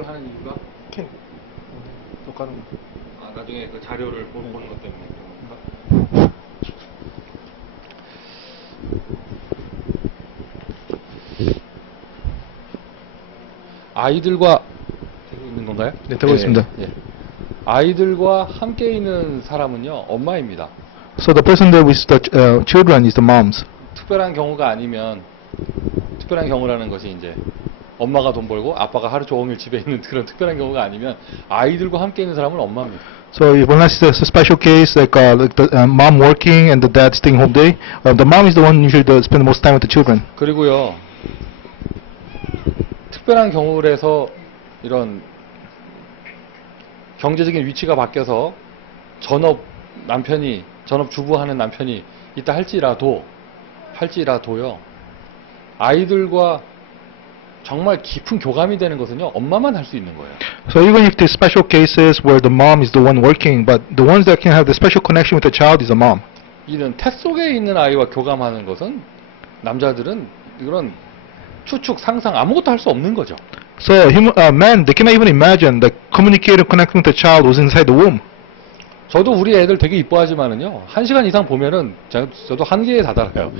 캡을 하는 이유가? 캔. 녹화는. 아, 나중에 그 자료를 보는 것 때문에 그런 건가? 아이들과 되고 있는 건가요? 네, 되고 있습니다. 예. 아이들과 함께 있는 사람은요, 엄마입니다. So the person there with the children is the moms. 특별한 경우가 아니면, 특별한 경우라는 것이 이제 엄마가 돈 벌고 아빠가 하루 종일 집에 있는 그런 특별한 경우가 아니면 아이들과 함께 있는 사람은 엄마입니다. So unless it's a special case like the mom working and the dad staying home day, the mom is the one usually to spend the most time with the children. 그리고요, 특별한 경우라서 이런 경제적인 위치가 바뀌어서 전업 주부하는 남편이 있다 할지라도요, 아이들과 정말 깊은 교감이 되는 것은요, 엄마만 할 수 있는 거예요. So even if there's special cases where the mom is the one working, but the ones that can have the special connection with the child is the mom. 이런 태 속에 있는 아이와 교감하는 것은 남자들은 이런 추측, 상상 아무것도 할 수 없는 거죠. So men, they cannot even imagine the communicating, connecting with the child was inside the womb. 저도 우리 애들 되게 이뻐하지만은요, 1시간 이상 보면은 저도 한계에 다다라요.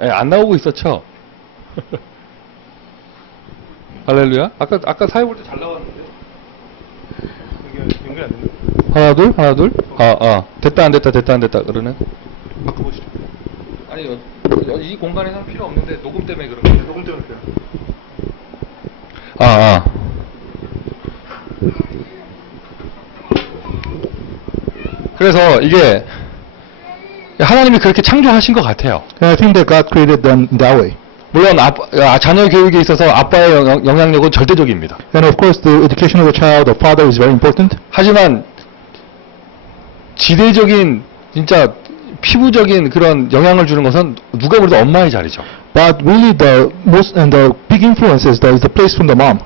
예, 안 나오고 있었죠? 할렐루야? 아까 사회 볼 때 잘 나왔는데. 연결 안 됐나? 하나, 둘? 됐다, 안 됐다, 그러네. 바꿔보시죠. 아니, 이 공간에서는 필요 없는데, 녹음 때문에 그런 거예요. 녹음 때문에 그래요. 그래서 이게, 하나님이 그렇게 창조하신 것 같아요. I think that God created them that way. 물론 자녀 교육에 있어서 아빠의 영향력은 절대적입니다. And of course, the education of the child, the father is very important. 하지만 지대적인 진짜 피부적인 그런 영향을 주는 것은 누가 보래도 엄마의 자리죠. But really, the most and the big influence is the place from the mom.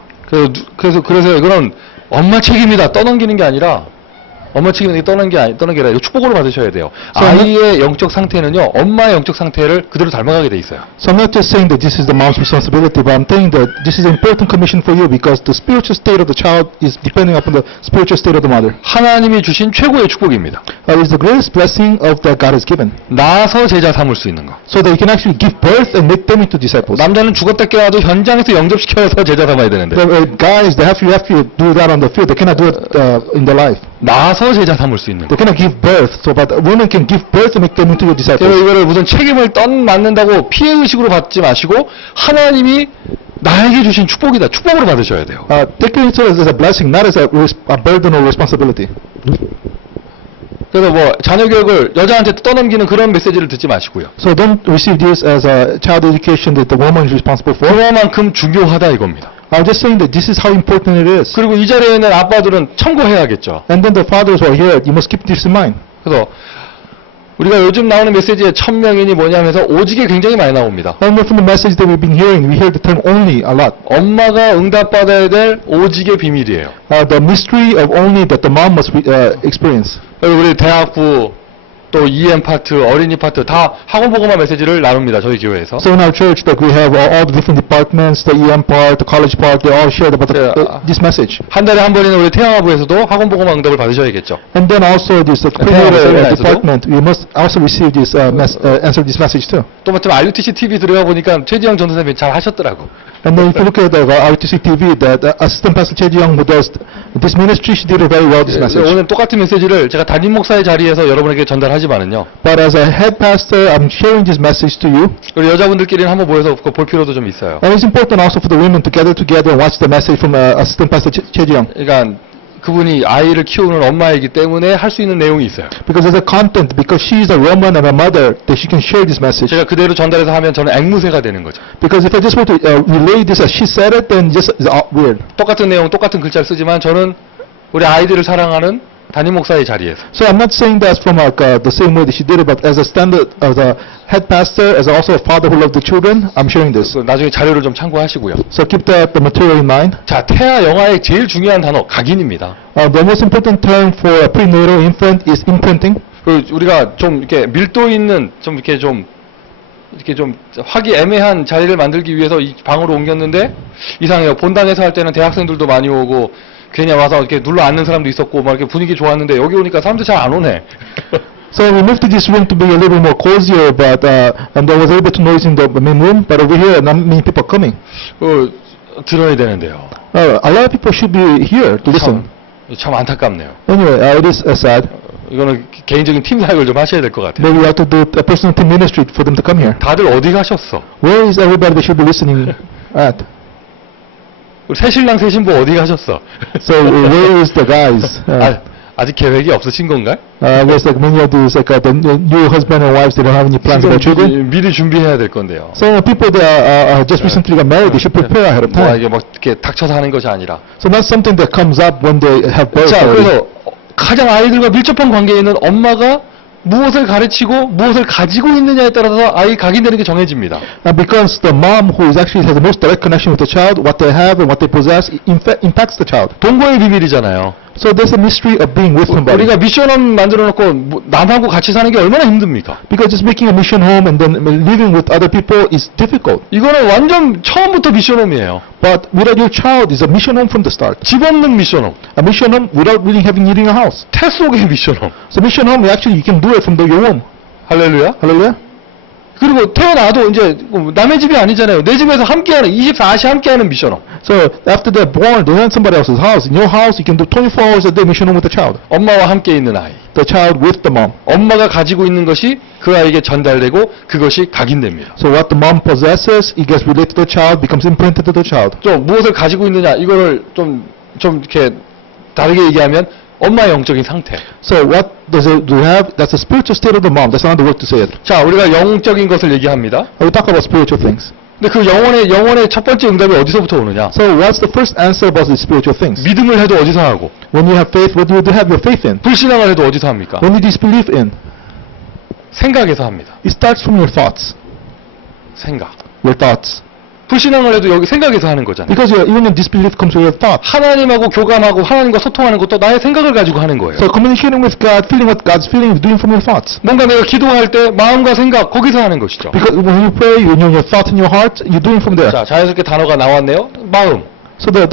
그래서 이거는 엄마 책임이다 떠넘기는 게 아니라. 엄마 책임이 떠는 게 아니라 이거 축복으로 받으셔야 돼요. 아이의 영적 상태는요, 엄마의 영적 상태를 그대로 닮아가게 돼 있어요. So I'm not just saying that this is the mom's responsibility, but I'm saying that this is an important commission for you because the spiritual state of the child is depending upon the spiritual state of the mother. 하나님이 주신 최고의 축복입니다. It is the greatest blessing of that God has given. 낳아서 제자 삼을 수 있는 거. So that you can actually give birth and make them into disciples. 남자는 죽었다 깨어나도 현장에서 영접시켜서 제자 삼아야 되는데. Guys, they have to do that on the field. They cannot do it in their life. 낳아서 제자 삼을 수 있는 거. They cannot give birth, so but women can give birth and make them into your disciples. 그래서 이거를 무슨 책임을 맡는다고 피해의식으로 받지 마시고 하나님이 나에게 주신 축복이다. 축복으로 받으셔야 돼요. Take it as a blessing, not as a burden or responsibility. 그래서 뭐 자녀 교육을 여자한테 떠넘기는 그런 메시지를 듣지 마시고요. So don't receive this as a child education that the woman is responsible for. 그만큼 중요하다 이겁니다. I'm just saying that this is how important it is. 그리고 이 자리에 있는 아빠들은 참고해야겠죠. And then the fathers who are here, you must keep this in mind. 그래서 우리가 요즘 나오는 메시지에 천명이니 뭐냐면서 오직이 굉장히 많이 나옵니다. And from the message that we've been hearing, we hear the term only a lot. 엄마가 응답받아야 될 오직의 비밀이에요. The mystery of only that the mom must experience. 우리 대학부 또 EM 파트, 어린이 파트 다 학원보고만 메시지를 나눕니다. 저희 교회에서. So in our church that we have all the different departments, the EM part, the college part, they all share about this message. 한 달에 한 번이나 우리 태영아부에서도 학원보고만 응답을 받으셔야겠죠. And then also this department, we must also receive this answer this message too. 또 마침 RUTC TV 들어가 보니까 최지영 전도사님이 잘 하셨더라고. And then if you look at the RUTC TV, that Assistant Pastor Choi Ji-young who does this ministry, she did it very well. This message. 오늘 똑같은 메시지를 제가 담임 목사의 자리에서 여러분에게 전달하지만은요. But as a head pastor, I'm sharing this message to you. 우리 여자분들끼리는 한번 모여서 볼 필요도 좀 있어요. And it's important also for the women to gather together and watch the message from Assistant Pastor Choi Ji-young. 그러니까 그분이 아이를 키우는 엄마이기 때문에 할 수 있는 내용이 있어요. Because there's a content, because she is a woman and a mother, that she can share this message. 제가 그대로 전달해서 하면 저는 앵무새가 되는 거죠. Because if I just want to relay this as she said it, then just is weird. 똑같은 내용, 똑같은 글자를 쓰지만 저는 우리 아이들을 사랑하는 담임 목사의 자리에서. So I'm not saying that from the same way that she did it, but as a standard of the head pastor, as also a father who loved the children, I'm sharing this. 나중에 자료를 좀 참고하시고요. So keep the material in mind. 자, 태아 영아의 제일 중요한 단어 각인입니다. The most important term for a prenatal infant is imprinting. 우리가 좀 이렇게 밀도 있는 좀 이렇게 좀 이렇게 좀 화기애매한 자리를 만들기 위해서 이 방으로 옮겼는데 이상해요. 본당에서 할 때는 대학생들도 많이 오고 괜히 와서 이렇게 눌러 앉는 사람도 있었고 막 이렇게 분위기 좋았는데 여기 오니까 사람들 잘 안 오네. So we moved to this room to be a little more cozier, but and there was a little bit of noise in the main room. But over here, not many people coming. 들어야 되는데요. A lot of people should be here to listen. 참 안타깝네요. Anyway, it is sad. 이거는 개인적인 팀 사역을 좀 하셔야 될 것 같아요. Maybe we have to do a personal team ministry for them to come here. 다들 어디 가셨어? Where is everybody that should be listening at? 우리 새신랑 새신부 어디 가셨어? So where is the guys? 아직 계획이 없으신 건가요? I guess like many of these, like the new husband and wives, they don't have any plans about children. 미리 준비해야 될 건데요. So people that just recently got married, they should prepare ahead of 뭐 time. 이게 막 이렇게 닥쳐서 하는 것이 아니라. So not something that comes up when they have birth 자, already. 그래서 가장 아이들과 밀접한 관계에 있는 엄마가 무엇을 가르치고 무엇을 가지고 있느냐에 따라서 아이 각인되는 게 정해집니다. And because the mom who is actually has the most direct connection with the child, what they have and what they possess, impacts the child. 동거의 비밀이잖아요. So there's a mystery of being with somebody. 우리가 미션홈 만들어 놓고 남하고 같이 사는 게 얼마나 힘듭니까? Because just making a mission home and then living with other people is difficult. 이거는 완전 처음부터 미션홈이에요. But without your child is a mission home from the start. 집 없는 미션홈. A mission home without really having needing a house. 태 속의 미션홈. So mission home actually you can do it from your home. 할렐루야. Hallelujah. 그리고 태어나도 이제 남의 집이 아니잖아요. 내 집에서 함께하는 24시간 함께하는 미션홈. So after they're born, they're not somebody else's house. In your house, you can do 24 hours a day mission home with the child. 엄마와 함께 있는 아이. The child with the mom. 엄마가 가지고 있는 것이 그 아이에게 전달되고 그것이 각인됩니다. So what the mom possesses, it gets related to the child, becomes imprinted to the child. 좀 무엇을 가지고 있느냐 이거를 좀 이렇게 다르게 얘기하면 엄마의 영적인 상태. So what do we have? That's the spiritual state of the mom. That's another word to say it. 자, 우리가 영적인 것을 얘기합니다. We talk about spiritual things. 근데 그 영혼의 첫 번째 응답이 어디서부터 오느냐? So what's the first answer about the spiritual things? 믿음을 해도 어디서 하고? When you have faith, what do you have your faith in? 불신앙을 해도 어디서 합니까? When you disbelieve in? 생각에서 합니다. It starts from your thoughts. 생각. Your thoughts. 불신앙을 해도 여기 생각에서 하는 거잖아요. Because even your disbelief comes from your thoughts. 하나님하고 교감하고 하나님과 소통하는 것도 나의 생각을 가지고 하는 거예요. So communicating with God, feeling what God's feeling, doing from your thoughts. 뭔가 내가 기도할 때 마음과 생각 거기서 하는 것이죠. Because when you pray, you know your thoughts in your heart, you're doing from there. 자, 자연스럽게 단어가 나왔네요. 마음. So the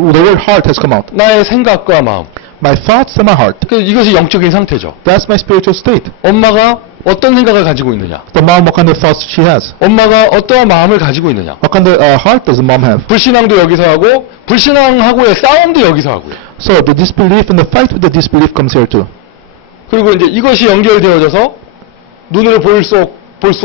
word heart has come out. 나의 생각과 마음. My thoughts and my heart. 이것이 영적인 상태죠. That's my spiritual state. 엄마가 어떤 생각을 가지고 있느냐? The mom, what kind of thoughts she has? 엄마가 어떠한 마음을 가지고 있느냐? What kind of heart does the mom have? 불신앙도 여기서 하고 불신앙하고의 싸움도 여기서 하고요. So the disbelief and the fight with the disbelief comes here too. 그리고 이제 이것이 연결되어져서 눈으로 볼 수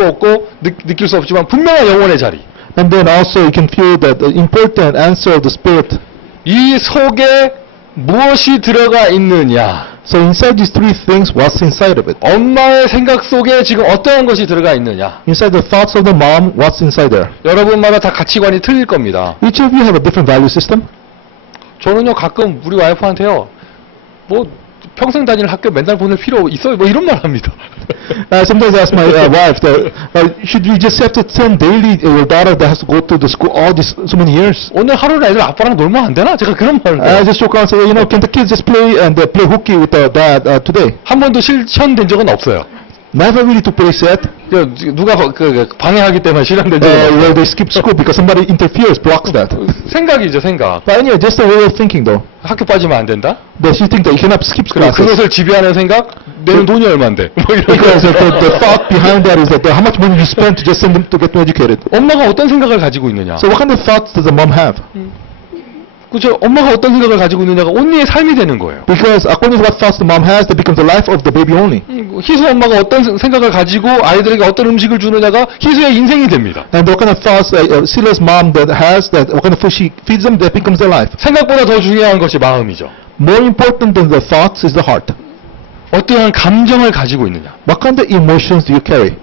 없고 느낄 수 없지만 분명한 영혼의 자리. And then also you can feel that the important answer of the spirit. 이 속에 무엇이 들어가 있느냐? So inside these three things, what's inside of it? 엄마의 생각 속에 지금 어떠한 것이 들어가 있느냐? Inside the thoughts of the mom, what's inside there? 여러분마다 다 가치관이 틀릴 겁니다. Each of you have a different value system. 저는요 가끔 우리 와이프한테요 뭐 평생 다닐 학교 맨날 보낼 필요 있어요? 뭐 이런 말 합니다. Sometimes I ask my wife, should we just have to send daily your daughter that has to go to the school all this so many years? 오늘 하루는 애들 아빠랑 놀면 안 되나? 제가 그런 말을 I 해요. just joke around and say, you know, can the kids just play hooky with the dad today? 한 번도 실천된 적은 없어요. Never really took place yet. 누가 방해하기 때문에 실현된 적은 없어요. Where they skip school because somebody interferes, blocks that. 생각이죠, 생각. But anyway, just a way of thinking though. 학교 빠지면 안 된다? That she think that you cannot skip 그리고 classes. 그것을 지배하는 생각? 내는 돈이 얼만데? 뭐 이런 Because 거. the thought behind that is that how much money you spend to just send them to get them educated. 엄마가 어떤 생각을 가지고 있느냐? So what kind of thoughts does the mom have? 그죠? 엄마가 어떤 생각을 가지고 있느냐가 온니의 삶이 되는 거예요. Because according to what thoughts the mom has, that becomes the life of the baby only. 희수 엄마가 어떤 생각을 가지고 아이들에게 어떤 음식을 주느냐가 희수의 인생이 됩니다. And what kind of thoughts Sila's mom that has, that what kind of food she feeds them, that becomes their life. 생각보다 더 중요한 것이 마음이죠. More important than the thoughts is the heart. 어떠한 감정을 가지고 있느냐. What kind of emotions do you carry?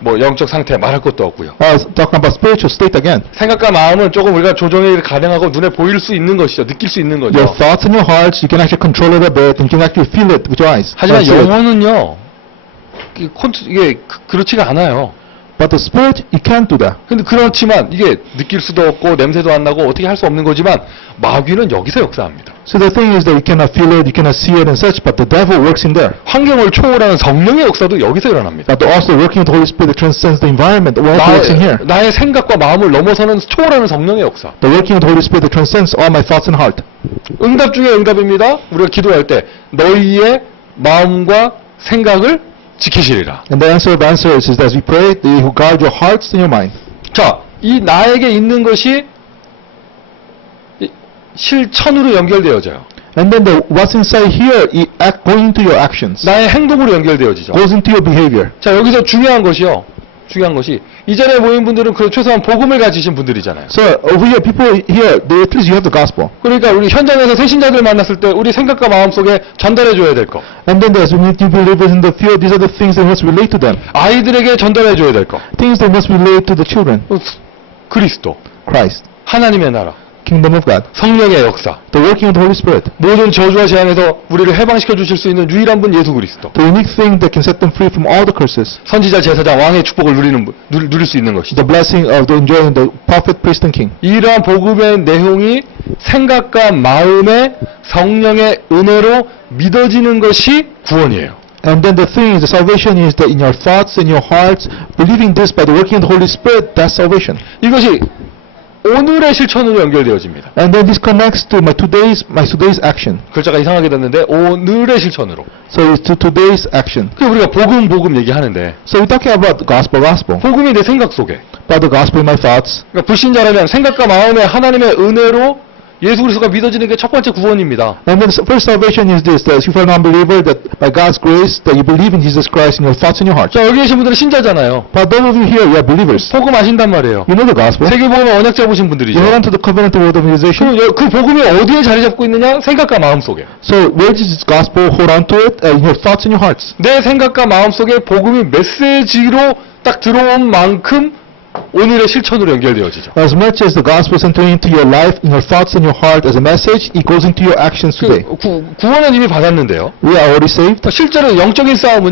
뭐 영적 상태 말할 것도 없고요. Talking about spiritual state again. 생각과 마음은 조금 우리가 조정이 가능하고 눈에 보일 수 있는 것이죠. 느낄 수 있는 거죠. Your thoughts and your hearts, you can actually control it a bit, and you can actually feel it with your eyes. 하지만 영혼은요, 이게 그렇지가 않아요. But the spirit, you can't do that. 근데 그렇지만 이게 느낄 수도 없고 냄새도 안 나고 어떻게 할 수 없는 거지만 마귀는 여기서 역사합니다. So the thing is that you cannot feel it, you cannot see it and such, but the devil works in there. 환경을 초월하는 성령의 역사도 여기서 일어납니다. But also working with the Holy Spirit that transcends the environment, also works in here. 나의 생각과 마음을 넘어서는 초월하는 성령의 역사. The working of the Holy Spirit that transcends all my thoughts and heart. 응답 중에 응답입니다. 우리가 기도할 때 너희의 마음과 생각을 지키시리라. And the answer of answers is that as we pray, they who guard your hearts and your mind. 자, 이 나에게 있는 것이 실천으로 연결되어져요. And then what's inside here, going into your actions, 나의 행동으로 연결되어지죠. goes into your behavior. 자, 여기서 중요한 것이 이전에 모인 분들은 그 최소한 복음을 가지신 분들이잖아요. So over here, people here, at least you have the gospel. 그러니까 우리 현장에서 새신자들 만났을 때 우리 생각과 마음 속에 전달해 줘야 될 거. And then there's when you believers in the field, these are the things that must relate to them. 아이들에게 전달해 줘야 될 거. Things that must relate to the children. 그리스도, Christ, 하나님의 나라, kingdom of God, 성령의 역사, the working of the Holy Spirit. 모든 저주와 재앙에서 우리를 해방시켜 주실 수 있는 유일한 분 예수 그리스도. The unique thing that can set them free from all the curses. 선지자, 제사장, 왕의 축복을 누릴 수 있는 것이죠. The blessing of the enjoying the prophet, priest, and king. 이러한 복음의 내용이 생각과 마음의 성령의 은혜로 믿어지는 것이 구원이에요. And then the thing is, the salvation is that in your thoughts and your hearts, believing this by the working of the Holy Spirit, that's salvation. 이것이 오늘의 실천으로 연결되어집니다. And then this connects to my today's action. 글자가 이상하게 됐는데 오늘의 실천으로. So it's to today's action. 그 우리가 복음 얘기하는데 So we're talking about gospel. 복음이 내 생각 속에. About the gospel in my thoughts. 그러니까 불신자라면 생각과 마음에 하나님의 은혜로 예수 그리스도가 믿어지는 게 첫 번째 구원입니다. And then the first salvation is this: that if you're an unbeliever, that by God's grace, that you believe in Jesus Christ in your thoughts and your heart. 자, 여기 계신 분들은 신자잖아요. But those of you here, you are believers. 복음 아신단 말이에요. You know the gospel. 세계복음의 언약 잡으신 분들이죠. You hold on to the covenant word of organization. 그 복음이 어디에 자리 잡고 있느냐? 생각과 마음 속에. So where does this gospel hold on to it? In your thoughts and your hearts. 내 생각과 마음 속에 복음이 메시지로 딱 들어온 만큼 오늘의 실천으로 연결되어지죠. As much as the gospel is entering into your life, in your thoughts and your heart as a message, it goes into your actions today. 구원은 이미 받았는데요. We are already saved. 실제로 영적인 싸움은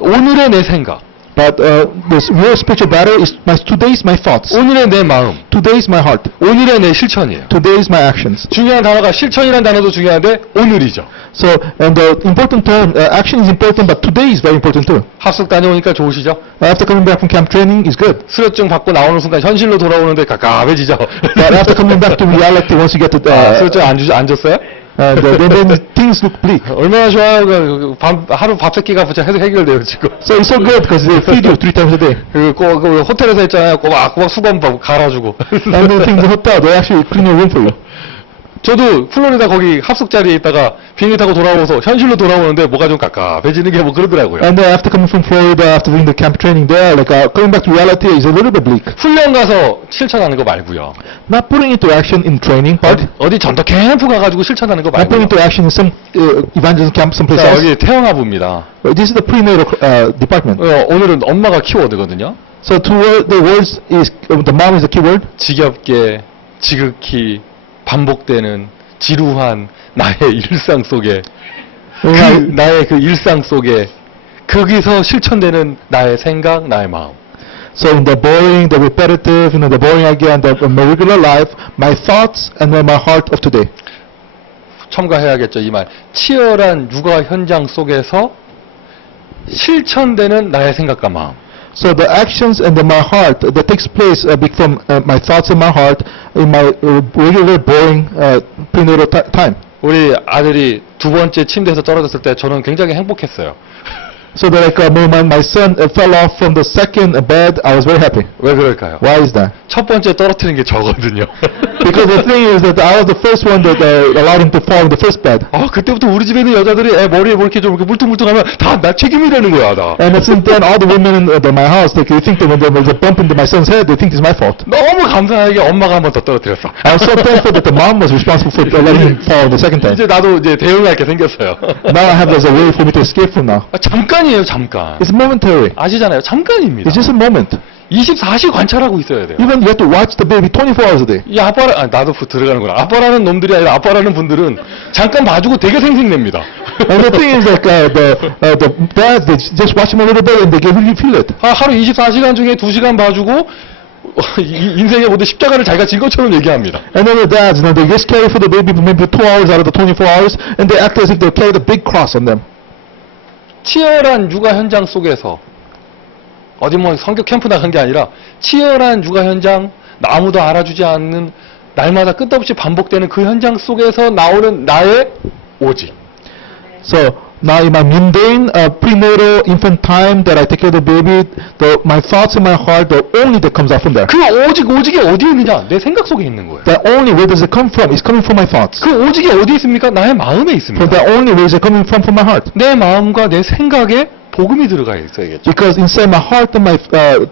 오늘의 내 생각, But the real spiritual battle is today's my thoughts. 오늘의 내 마음, Today's my heart. 오늘의 내 실천이에요. Today's my actions. 중요한 단어가 실천이라는 단어도 중요한데 오늘이죠. So, and the important term, action is important, but today is very important too. 합숙 다녀오니까 좋으시죠? After coming back from camp training is good. 수료증 받고 나오는 순간 현실로 돌아오는데 갑갑해지죠. But after coming back to reality, once you get to 수료증 안 줬어요? then things look bleak. 얼마나 좋아요. 하루 밥 3끼가 해결돼요 지금. So it's so good because they feed you 3 times a day. 그리고 그 호텔에서 했잖아요. 꼬박 수건 갈아주고. And the thing, the hotel, they actually clean your room for you. 저도 플로리다 거기 합숙 자리에 있다가 비행기 타고 돌아오서 현실로 돌아오는데 뭐가 좀 깝깝해지는 게 뭐 그러더라고요. And then after coming from Florida, after doing the camp training there, like coming back to reality is a little bit bleak. 훈련 가서 실천하는 거 말고요. Not putting into action in training, but 어디 전도 캠프 가가지고 실천하는 거 not putting 말고요. into action in some evangelism camp someplace 자, else. 여기 태영아부입니다. This is the prenatal department. 오늘은 엄마가 키워드거든요. So the words is the mom is the key word. 지겹게, 지극히 반복되는 지루한 나의 일상 속에 나의 그 일상 속에 거기서 실천되는 나의 생각, 나의 마음. So in the boring, the repetitive, the boring again, my regular life, my thoughts and then my heart of today. 첨가해야겠죠, 이 말. 치열한 육아 현장 속에서 실천되는 나의 생각과 마음. So the actions and my heart that takes place from my thoughts and my heart in my regular boring prenatal time. 우리 아들이 두 번째 침대에서 떨어졌을 때 저는 굉장히 행복했어요. So that like my son fell off from the second bed, I was very happy. 왜 그럴까요? Why is that? 첫 번째 떨어뜨린 게 저거든요. Because the thing is that I was the first one that allowed him to fall in the first bed. 그때부터 우리 집에 있는 여자들이 애 머리에 뭐 이렇게 좀 이렇게 물퉁물퉁하면 다 나 책임이라는 거야, 나. And since then, all the women in my house, they think that when there was a bump into my son's head, they think it's my fault. 너무 감사하게 엄마가 한 번 더 떨어뜨렸어. I was so thankful that the mom was responsible for letting him fall the second time. 이제 나도 이제 대응할 게 생겼어요. Now I have as a way for me to escape from now. 잠깐이에요, 잠깐. It's momentary. 아시잖아요, 잠깐입니다. It's just a moment. 24시 관찰하고 있어야 돼요. Even you have to watch the baby 24 hours a day. 이 나도 들어가는구나. 아빠라는 놈들이 아니라 아빠라는 분들은 잠깐 봐주고 되게 생색냅니다. And the thing is like the dads, they just watch him a little bit and they really feel it. 하루 24시간 중에 2시간 봐주고 인생의 모든 십자가를 자기가 진 것처럼 얘기합니다. And then the dads, they just care for the baby for maybe 2 hours out of the 24 hours, and they act as if they carry the big cross on them. 치열한 육아 현장 속에서 어디 뭐 성교 캠프 나간 게 아니라 치열한 육아 현장, 아무도 알아주지 않는 날마다 끝없이 반복되는 그 현장 속에서 나오는 나의 오직. So now in my mundane prenatal infant time that I take care of the baby, my thoughts in my heart, the only that comes out from there. 그 오직이 어디에 있느냐? 내 생각 속에 있는 거예요. That only, where does it come from? It's coming from my thoughts. 그 오직이 어디에 있습니까? 나의 마음에 있습니다. But the only, where is it coming from my heart? 내 마음과 내 생각에 복음이 들어가 있어야겠죠. Because inside my heart and my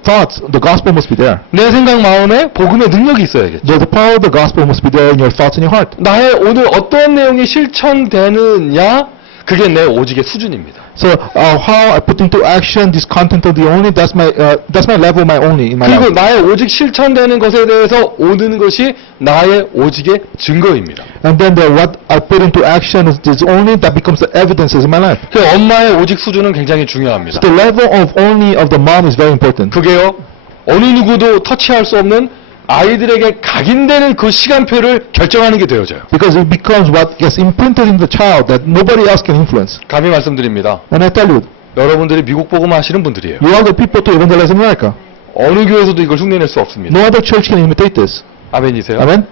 thoughts, the gospel must be there. 내 생각 마음에 복음의 능력이 있어야겠죠. The power of the gospel must be there in your thoughts and your heart. 나의 오늘 어떤 내용이 실천되느냐? 그게 내 오직의 수준입니다. So how I put into action this content of the only, that's my level, my only in my 그리고 life. 나의 오직 실천되는 것에 대해서 오는 것이 나의 오직의 증거입니다. And then what I put into action is only that becomes the evidences in my life. 그 엄마의 오직 수준은 굉장히 중요합니다. So the level of only of the mom is very important. 그게요, 어느 누구도 터치할 수 없는 아이들에게 각인되는 그 시간표를 결정하는 게 되어져요. Because it becomes what gets imprinted in the child that nobody else can influence. 감히 말씀드립니다. And I tell you, 여러분들이 미국 복음 하시는 분들이에요. you are the people to evangelize in America. 어느 교회에서도 이걸 흉내낼 수 없습니다. No other church can imitate this. 아멘이세요? Amen?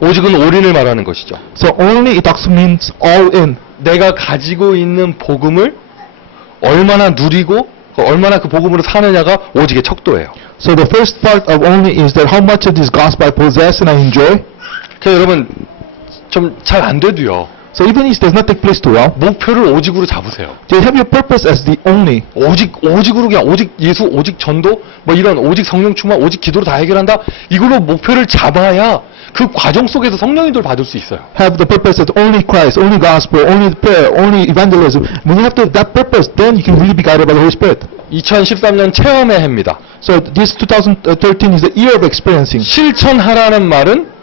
오직은 올인을 말하는 것이죠. So only it also means all in. 내가 가지고 있는 복음을 얼마나 누리고 얼마나 그 복음으로 사느냐가 오직의 척도예요. So the first part of only is that how much of this gospel I possess and I enjoy. 그래서 여러분 좀 잘 안 돼도요. So even if it does not take place too well, 목표를 오직으로 잡으세요. just have your purpose as the only. 오직으로 그냥 오직 예수, 오직 전도, 뭐 이런 오직 성령 충만, 오직 기도로 다 해결한다. 이걸로 목표를 잡아야 그 과정 속에서 성령님들 받을 수 있어요. Have the purpose that only Christ, only gospel, only prayer, only evangelism. When you have that purpose, then you can really be guided by the Holy Spirit. 2013년 체험의 해입니다. So this 2013 is the year of experiencing. 실천하라는 말은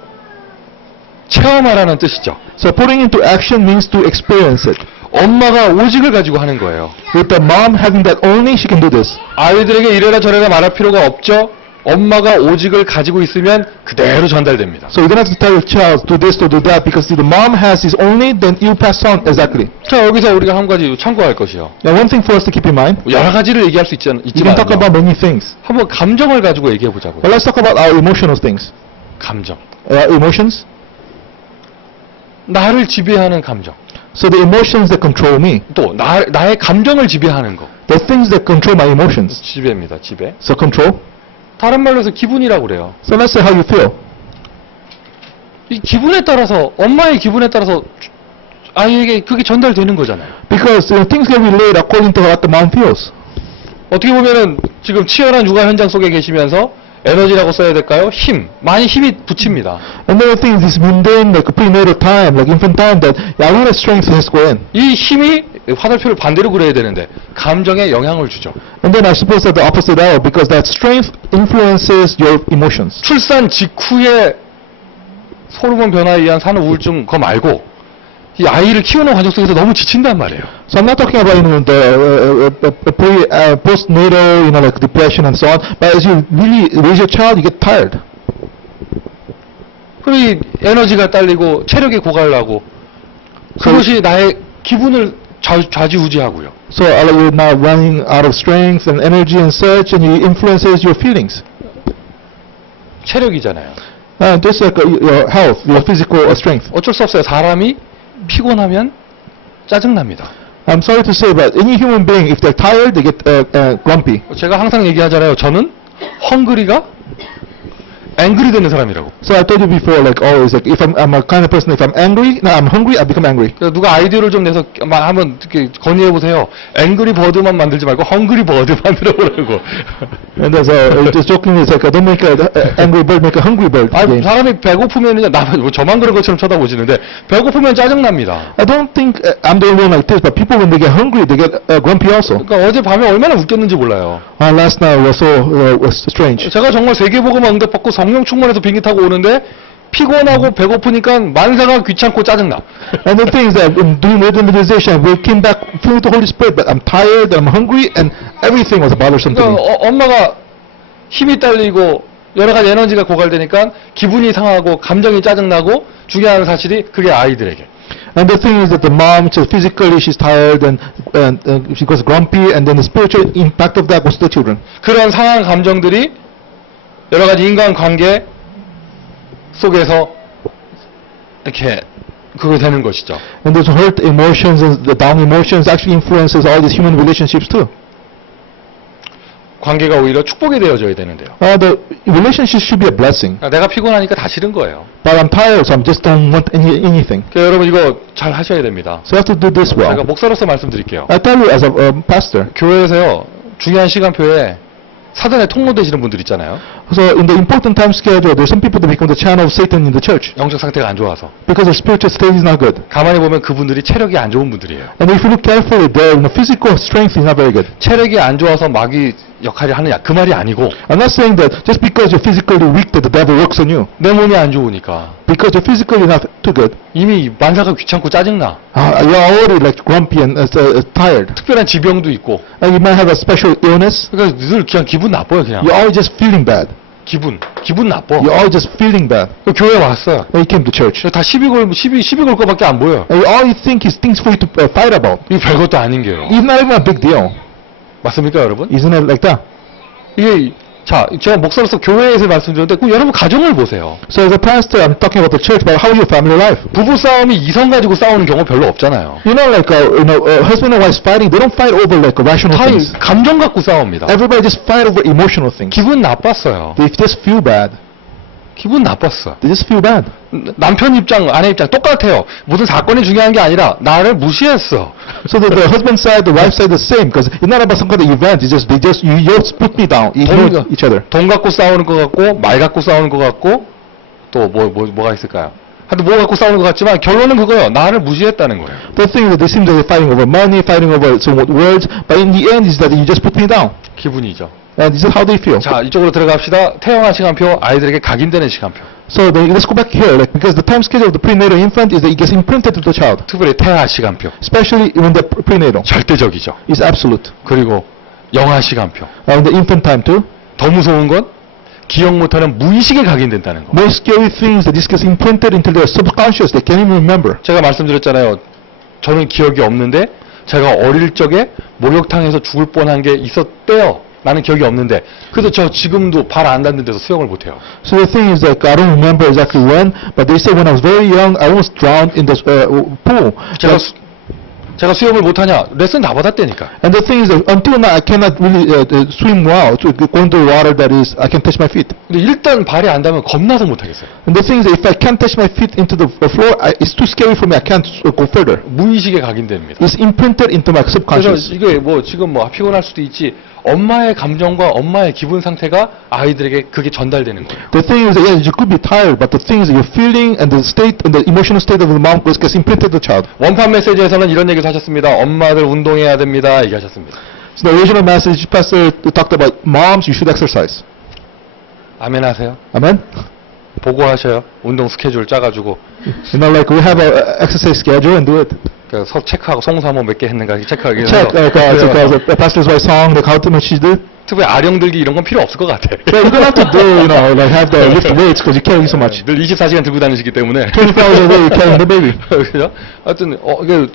체험하라는 뜻이죠. So putting into action means to experience it. 엄마가 오직을 가지고 하는 거예요. With the mom having that only, she can do this. 아이들에게 이래라 저래라 말할 필요가 없죠. 엄마가 오직을 가지고 있으면 그대로 전달됩니다. So you don't have to tell your child do this, to do that, because if the mom has this only, then you pass on exactly. 자, 여기서 우리가 한 가지 참고할 것이요. Now one thing for us to keep in mind, 여러 가지를 얘기할 수 you can talk 있지만 about many things. 한번 감정을 가지고 얘기해 보자고요. But let's talk about our emotional things. 감정. Emotions. 나를 지배하는 감정. So the emotions that control me, 또 나의 감정을 지배하는 거. the things that control my emotions. 지배입니다. 지배. So control. 다른 말로 해서 기분이라고 그래요. So let's say how you feel. 이 기분에 따라서 엄마의 기분에 따라서 아이에게 그게 전달되는 거잖아요. Because things get relayed according to what the mom feels. 어떻게 보면은 지금 치열한 육아 현장 속에 계시면서 에너지라고 써야 될까요? 많이 힘이 붙입니다. And there are things, this mundane, like prenatal time, like infant time, that a lot of strength has to go in. 이 힘이 화살표를 반대로 그려야 되는데 감정에 영향을 주죠. And then I suppose that the opposite out, because that strength influences your emotions. 출산 직후에 호르몬 변화에 의한 산후 우울증 그거 말고 이 아이를 키우는 과정 속에서 너무 지친단 말이에요. So I'm not talking about the postnatal, like depression and so on. But as you really raise your child, you get tired. 그리고 이 에너지가 딸리고 체력이 고갈나고 그것이 나의 기분을 좌지우지하고요. So you're now running out of strength and energy and such, and it influences your feelings. 체력이잖아요. Just like your health, your physical strength. 어쩔 수 없어요. 사람이 피곤하면 짜증납니다. I'm sorry to say, but any human being, if they're tired, they get grumpy. 제가 항상 얘기하잖아요. 저는 헝그리가 angry 되는 사람이라고. So I told you before, like always, like if I'm a kind of person, if I'm hungry, I become angry. 그래서 누가 아이디어를 좀 내서 한번 이렇게 건의해 보세요. 앵그리 버드만 만들지 말고 헝그리 버드 만들어 보라고. And there's just jokingly, it's like don't make an angry bird, make a hungry bird. game. 사람이 배고프면은요, 저만 그런 것처럼 쳐다보시는데 배고프면 짜증 납니다. I don't think I'm the only one like this, but people when they get hungry, they get grumpy also. 그러니까 어제 밤에 얼마나 웃겼는지 몰라요. Last night was so was strange. 제가 정말 세계복음 응답받고 성령 충만해서 비행기 타고 오는데 피곤하고 배고프니까 만사가 귀찮고 짜증나. And the thing is that in doing evangelization, we came back filled with the Holy Spirit, but I'm tired, I'm hungry, and everything was bothersome to 그러니까 me. 엄마가 힘이 딸리고 여러 가지 에너지가 고갈되니까 기분이 상하고 감정이 짜증나고 중요한 사실이 그게 아이들에게. And the thing is that the mom, so physically she's tired and she goes grumpy, and then the spiritual impact of that goes to the children. 그런 상한 감정들이 여러 가지 인간관계 속에서 이렇게 그거 되는 것이죠. And those hurt emotions and the down emotions actually influences all these human relationships too. 관계가 오히려 축복이 되어져야 되는데요. The relationship should be a blessing. 내가 피곤하니까 다 싫은 거예요. But I'm tired, so I just don't want anything. 그러니까 여러분 이거 잘 하셔야 됩니다. So you have to do this 제가 well. 목사로서 말씀드릴게요. I tell you as a pastor. 교회에서요 중요한 시간표에 사전에 통로되시는 분들 있잖아요. So in the important time schedule, there's some people that become the channel of Satan in the church 영적 상태가 안 좋아서. because their spiritual state is not good. 가만히 보면 그분들이 체력이 안 좋은 분들이에요. And if you look carefully, their physical strength is not very good. 체력이 안 좋아서 마귀 역할을 하느냐 그 말이 아니고 I'm not saying that just because you're physically weak that the devil works on you. 내 몸이 안 좋으니까 Because you're physically not too good. 이미 만사가 귀찮고 짜증나. You're already like grumpy and tired. 특별한 지병도 있고 And you might have a special illness. 그러니까 늘 그냥 기분 나빠요 그냥. You're always just feeling bad. 기분 나빠. You're always just feeling bad. 교회 왔어요. When you came to church. 다 시비 걸 거밖에 안 보여. And all you think is things for you to fight about. 이게 별것도 아닌 게요. It's not even a big deal. 맞습니까 여러분? Isn't it like that? 이게 자 제가 목사로서 교회에서 말씀드렸는데 그 여러분 가정을 보세요. So as a pastor, I'm talking about the church, but how is your family life? 부부 싸움이 이성 가지고 싸우는 경우 별로 없잖아요. You know, like husband and wife fighting, they don't fight over like rational 다 things. 감정 갖고 싸웁니다. Everybody just fight over emotional things. 기분 나빴어요. They just feel bad. 기분 나빴어. They just feel bad. 남편 입장, 아내 입장 똑같아요. 무슨 사건이 중요한 게 아니라 나를 무시했어. So the husband side, the wife side, the same, because it's not about some kind of event. It's just you just put me down. You ignore each other. 돈 갖고 싸우는 것 같고, 말 갖고 싸우는 것 같고, 또 뭐가 있을까요? 하여튼 뭐 갖고 싸우는 것 같지만 결론은 그거예요. 나를 무시했다는 거예요. The thing is that they seem that they're fighting over money, fighting over some words, but in the end is that you just put me down. 기분이죠. And this is how they feel. 자, 이쪽으로 들어갑시다. 태영한 시간표, 아이들에게 각인되는 시간표. So let's go back here, like because the time schedule of the prenatal infant is that it gets imprinted to the child, 특별히 태아 시간표. especially when the prenatal 절대적이죠. is absolute. 그리고 영아 시간표. The infant time too. 더 무서운 건 기억 못하는 무의식에 각인된다는 거. More scary things that this gets imprinted into their subconscious. They can't even remember. 제가 말씀드렸잖아요. 저는 기억이 없는데 제가 어릴 적에 목욕탕에서 죽을 뻔한 게 있었대요. 나는 기억이 없는데 그래서 저 지금도 발 안 닿는 데서 수영을 못해요. So the thing is like I don't remember exactly when, but they say when I was very young, I almost drowned in the pool. 제가 수영을 못하냐? 레슨 다 받았다니까. And the thing is that until now I cannot really swim well to go into water that is I can touch my feet. 근데 일단 발이 안 닿으면 겁나서 못하겠어요. And the thing is that if I can't touch my feet into the floor, it's too scary for me. I can't go further. 무의식에 각인됩니다. It's imprinted into my 그래서 subconscious. 이게 뭐 지금 뭐 피곤할 수도 있지. 엄마의 감정과 엄마의 기분 상태가 아이들에게 그게 전달되는 거예요. The thing is that yeah, you could be tired, but the thing is that your feeling and the state and the emotional state of the mom gets imprinted to the child. 원판 메시지에서는 이런 얘기도 하셨습니다. 엄마들 운동해야 됩니다. 얘기하셨습니다. So the original message, Pastor talked about moms, you should exercise. 아멘 하세요. Amen? 보고하셔요. 운동 스케줄 짜가지고 You know, like we have a exercise schedule and do it. 서 체크하고 송사모 몇 개 했는가 체크하기 Check, like, a pastor's wife song, like how much she did. 특별히 아령 들기 이런 건 필요 없을 것 같아. Yeah, you don't have to do, like have the lift weights because you're carrying so much. 늘 24시간 들고 다니시기 때문에. 24 hours a day you're carrying the baby. 그죠? 하여튼 이게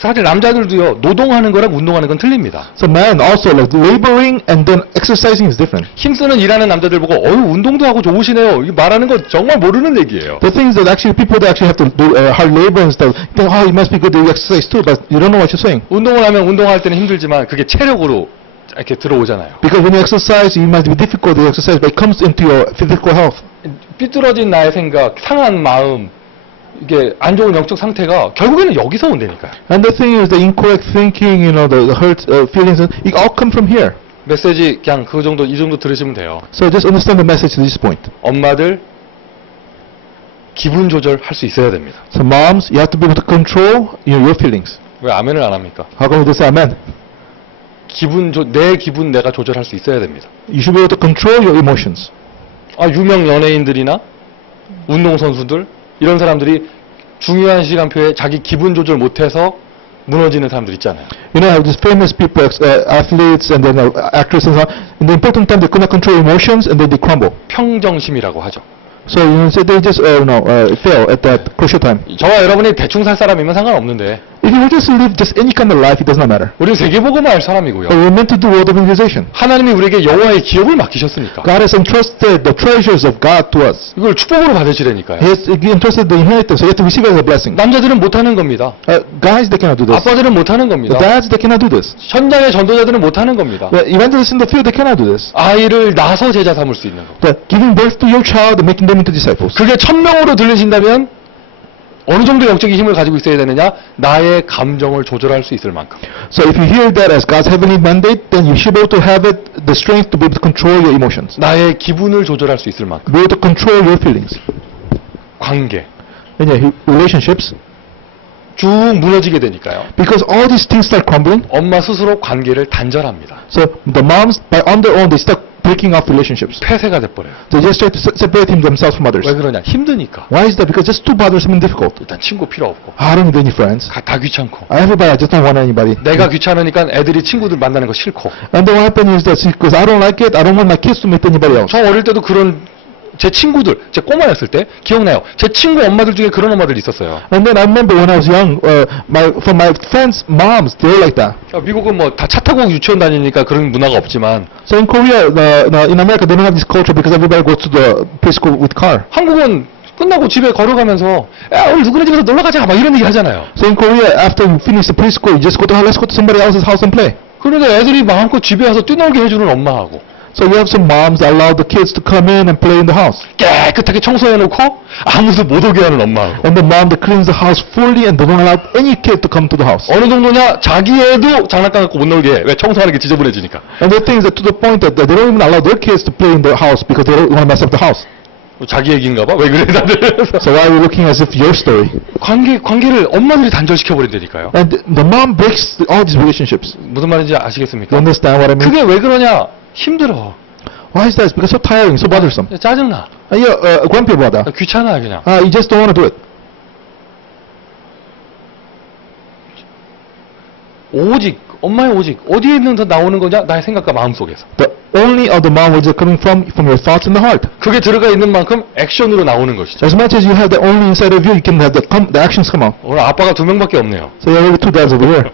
사실 남자들도요 노동하는 거랑 운동하는 건 틀립니다. So man also like laboring and then exercising is different. 힘쓰는 일하는 남자들 보고 운동도 하고 좋으시네요. 이 말하는 거 정말 모르는 얘기예요. The thing is that actually people that actually have to do hard labor and stuff think, oh, it must be good to exercise too, but you don't know what you're saying. 운동을 하면 운동할 때는 힘들지만 그게 체력으로 이렇게 들어오잖아요. Because when you exercise, it might be difficult to exercise, but it comes into your physical health. 삐뚤어진 나의 생각, 상한 마음, 이게 안 좋은 영적 상태가 결국에는 여기서 온다니까요. And the thing is the incorrect thinking, the hurt feelings, it all come from here. 메시지 그냥 그 정도 이 정도 들으시면 돼요. So just understand the message to this point. 엄마들 기분 조절할 수 있어야 됩니다. So moms, you have to be able to control your feelings. 왜 아멘을 안 합니까? How come you say amen? 내 기분 내가 조절할 수 있어야 됩니다. You should be able to control your emotions. 유명 연예인들이나 운동선수들, 이런 사람들이 중요한 시간표에 자기 기분 조절 못해서 무너지는 사람들 있잖아요. You know, these famous people, athletes and then actors and so on, in the important time they could not control emotions and then they crumble. 평정심이라고 하죠. So, so they just, fail at that crucial time. 저와 여러분이 대충 살 사람이면 상관없는데 If you just live just any kind of life, it does not matter. 우리는 세계복음을 할 사람이고요. But we're meant to do world evangelization. 하나님이 우리에게 여호와의 기업을 맡기셨으니까 God has entrusted the treasures of God to us. 이걸 축복으로 받으시라니까요. He has entrusted the inheritance, so you have to receive it as a blessing. 남자들은 못하는 겁니다. Guys, they cannot do this. 아빠들은 못하는 The 겁니다. dads, they cannot do this. 현장의 전도자들은 못하는 겁니다. The evangelists in the field, they cannot do this. 아이를 낳아서 제자 삼을 수 있는 거. The giving birth to your child and making them into disciples. 그게 1000명으로 들리신다면 어느 정도 영적인 힘을 가지고 있어야 되느냐? 나의 감정을 조절할 수 있을 만큼. So if you hear that as God's heavenly mandate, then you should be able to have it, the strength to be able to control your emotions. 나의 기분을 조절할 수 있을 만큼. Be able to control your feelings. 관계. And yeah, relationships. 쭉 무너지게 되니까요. Because all these things start crumbling. 엄마 스스로 관계를 단절합니다. So the moms, on their own, they start breaking off relationships. 폐쇄가 돼버려요. They just try to separate themselves from others. 왜 그러냐? 힘드니까. Why is that? Because it's too bothersome and difficult. 일단 친구 필요 없고. I don't need any friends. 다 귀찮고. Everybody, I just don't want anybody. 내가 귀찮으니까 애들이 친구들 만나는 거 싫고. And then what happened is that because I don't like it, I don't want my kids to meet anybody else. 저 어릴 때도 그런 제 친구들, 제 꼬마였을 때 기억나요. 제 친구 엄마들 중에 그런 엄마들이 있었어요. And then I remember when I was young, from my friends' moms, they were like that. 미국은 뭐 다 차 타고 유치원 다니니까 그런 문화가 없지만 So in Korea, in America, they don't have this culture because everybody goes to the preschool with car. 한국은 끝나고 집에 걸어가면서 야 오늘 누구네 집에서 놀러 가자 막 이런 얘기 하잖아요. So in Korea, after you finish the preschool, you just go to let's go to somebody else's house and play. 그런데 애들이 마음껏 집에 와서 뛰놀게 해주는 엄마하고 So you have some moms that allow the kids to come in and play in the house. 깨끗하게 청소해놓고 아무도 못 오게 하는 엄마하고 And the mom that cleans the house fully and they don't allow any kid to come to the house. 어느 정도냐 자기 애도 장난감 갖고 못 놀게 해. 왜 청소하는 게 지저분해지니까. And the thing is that to the point that they don't even allow their kids to play in the house because they don't want to mess up the house. 자기 얘기인가 봐? 왜 그래 다들. So why are you looking as if your story? 관계를 엄마들이 단절시켜버린다니까요. And the mom breaks all these relationships. 무슨 말인지 You 아시겠습니까? understand what I mean? 그게 왜 그러냐? 힘들어. Why is that? It's because so tiring, so bothersome. 짜증나. You're grumpy about that. 귀찮아 그냥. You just don't want to do it. 오직 엄마의 오직 어디에 있는 더 나오는 거냐? 나의 생각과 마음 속에서. The only of the mom words are coming from your thoughts and the heart. 그게 들어가 있는 만큼 액션으로 나오는 것이죠. As much as you have the only inside of you, you can have the actions come out. 오늘 아빠가 2명밖에 없네요. So you have only two dads over here.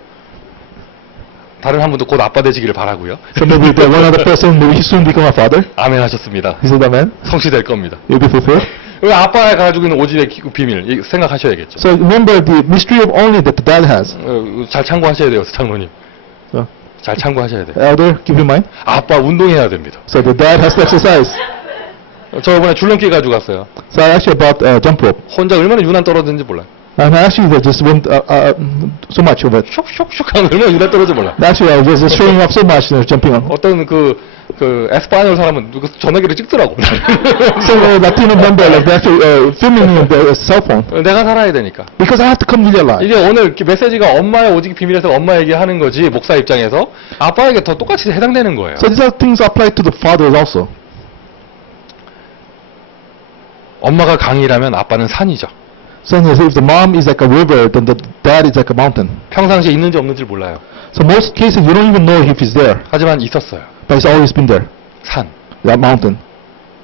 다른 한 분도 곧 아빠 되시기를 바라고요. So maybe the one other person, maybe he soon become a father. 아멘 하셨습니다. He said, amen. 성취될 겁니다. You'll be fulfilled. 왜 아빠가 가지고 있는 오직의 비밀 생각하셔야겠죠. So remember the mystery of only that the dad has. 잘 참고하셔야 돼요, 장로님. So, 잘 참고하셔야 돼요. elder, keep in mind. 아빠 운동해야 됩니다. So the dad has to exercise. 저 이번에 줄넘기 가지고 갔어요. So I actually bought jump rope. 혼자 얼마나 유난 떨어졌는지 몰라요. And I actually just went so much of it. 슉슉슉 하면 얼마나 유난 떨어져 몰라. Actually, I was just showing off so much, jumping on. 어떤 그 에스파뇰 사람은 누구 전화기를 찍더라고. So Latino member like actually filming me on the cell phone 내가 살아야 되니까. because I have to come really alive. 이게 오늘 메시지가 엄마의 오직 비밀에서 엄마 얘기하는 거지 목사 입장에서 아빠에게 더 똑같이 해당되는 거예요. So these are things apply to the fathers also. 엄마가 강이라면 아빠는 산이죠. So if the mom is like a river, then the dad is like a mountain. 평상시에 있는지 없는지 몰라요. So most cases you don't even know if he's there, 하지만 있었어요. but he's always been there. 산. That mountain.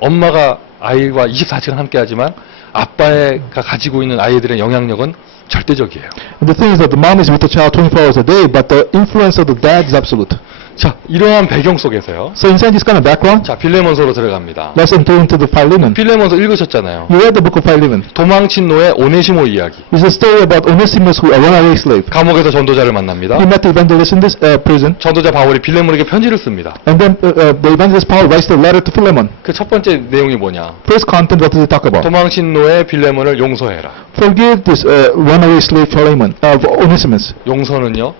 엄마가 아이와 24시간 함께하지만 아빠가 가지고 있는 아이들의 영향력은 절대적이에요. And the thing is that the mom is with the child 24 hours a day, but the influence of the dad is absolute. 자, 이러한 배경 속에서요. So inside this kind of background, 자, 빌레몬서로 들어갑니다. let's enter into the Philemon. 빌레몬서 읽으셨잖아요. You read the book of Philemon. 도망친 노예 오네시모 이야기. It's a story about Onesimus, who a runaway slave. 감옥에서 전도자를 만납니다. He met the evangelist in this prison, 전도자 바울이 빌레몬에게 편지를 씁니다. and then the evangelist Paul writes the letter to Philemon. 그 첫 번째 내용이 뭐냐? First content, what does it talk about? 도망친 노예 빌레몬을 용서해라. Forgive this runaway slave Philemon, Onesimus. 용서는요,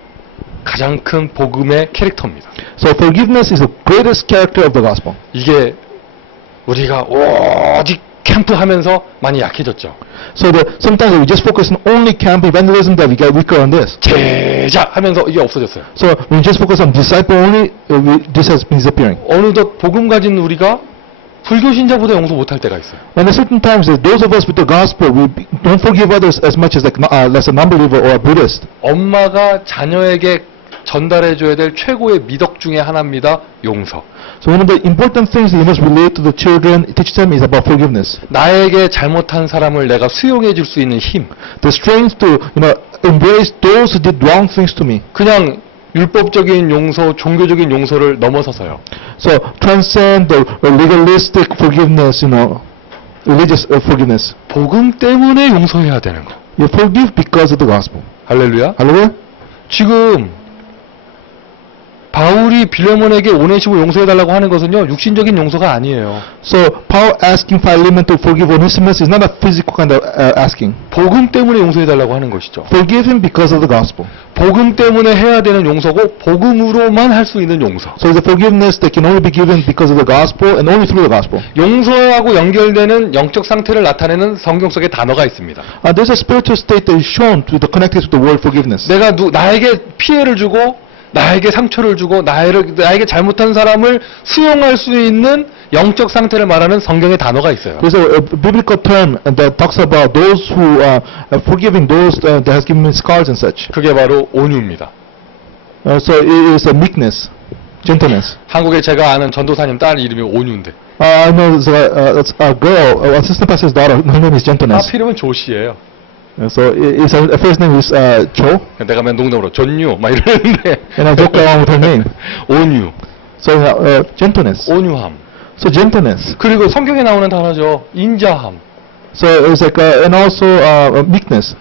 가장 큰 복음의 캐릭터입니다. So forgiveness is the greatest character of the gospel. 이게 우리가 오직 캠프 하면서 많이 약해졌죠. So sometimes we just focus on only camp evangelism that we get weaker on this. 제자 하면서 이게 없어졌어요. So when we just focus on disciple only, this has been disappearing. 어느덧 복음 가진 우리가 불교 신자보다 용서 못할 때가 있어요. And at certain times, those of us with the gospel, don't forgive others as much as as a non-believer or a Buddhist. 엄마가 자녀에게 전달해줘야 될 최고의 미덕 중에 하나입니다. 용서. So one of the important things that you must relate to the children, teach them, is about forgiveness. 나에게 잘못한 사람을 내가 수용해 줄 수 있는 힘. The strength to, embrace those who did wrong things to me. 그냥 율법적인 용서, 종교적인 용서를 넘어서서요. So transcend the legalistic forgiveness, religious forgiveness. 복음 때문에 용서해야 되는 거. You forgive because of the gospel. 할렐루야. Hallelujah. 지금 바울이 빌레몬에게 오네시모 용서해달라고 하는 것은요, 육신적인 용서가 아니에요. So Paul asking Philemon to forgive Onesimus is not a physical kind of asking. 복음 때문에 용서해달라고 하는 것이죠. Forgive him because of the gospel. 복음 때문에 해야 되는 용서고 복음으로만 할 수 있는 용서. So it's a forgiveness that can only be given because of the gospel and only through the gospel. 용서하고 연결되는 영적 상태를 나타내는 성경 속에 단어가 있습니다. There's a spiritual state that is shown to the connected to the word forgiveness. 내가 나에게 피해를 주고 나에게 상처를 주고 나에게 잘못한 사람을 수용할 수 있는 영적 상태를 말하는 성경의 단어가 있어요. There's a biblical term that talks about those who are forgiving those that has given me scars and such. 그게 바로 온유입니다. So it is a meekness, gentleness. 한국에 제가 아는 전도사님 딸 이름이 온유인데 I know there's a girl, assistant pastor's daughter. Her name is gentleness. 하필이면 조씨예요. So his first name is Jo, 내가 맨 농담으로 존유 막 이러는데 and I joke around with her name. 온유, So gentleness. 온유함. So gentleness. 그리고 성경에 나오는 단어죠. 인자함. So it's like and also meekness.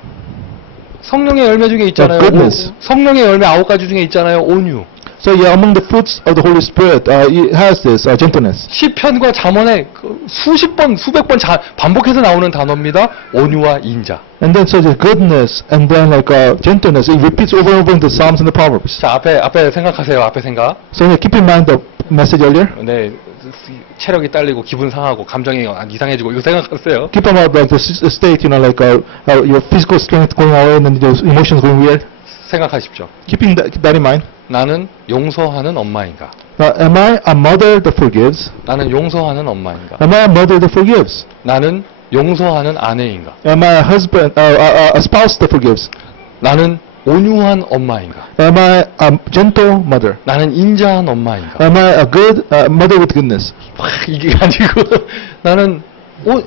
성령의 열매 중에 있잖아요. goodness. 성령의 열매 9가지 중에 있잖아요. 온유. So yeah, among the fruits of the Holy Spirit, it has this gentleness. 시편과 잠언에 수십 번, 수백 번 반복해서 나오는 단어입니다. 온유와 인자. And then so the goodness, and then like gentleness. It repeats over and over in the Psalms and the Proverbs. 자, 앞에 생각하세요. 앞에 생각. So yeah, keep in mind the message earlier. 네, 체력이 딸리고 기분 상하고 감정이 이상해지고 이거 생각하세요. Keep about like the state, your physical strength going away and then your emotions going weird. 생각하십시오. Keeping that in mind. 나는 용서하는 엄마인가? Am I a mother that forgives? 나는 용서하는 엄마인가? Am I a mother that forgives? 나는 용서하는 아내인가? Am I a husband, a spouse that forgives? 나는 온유한 엄마인가? Am I a gentle mother? 나는 인자한 엄마인가? Am I a good mother with goodness? 이게 아니고 나는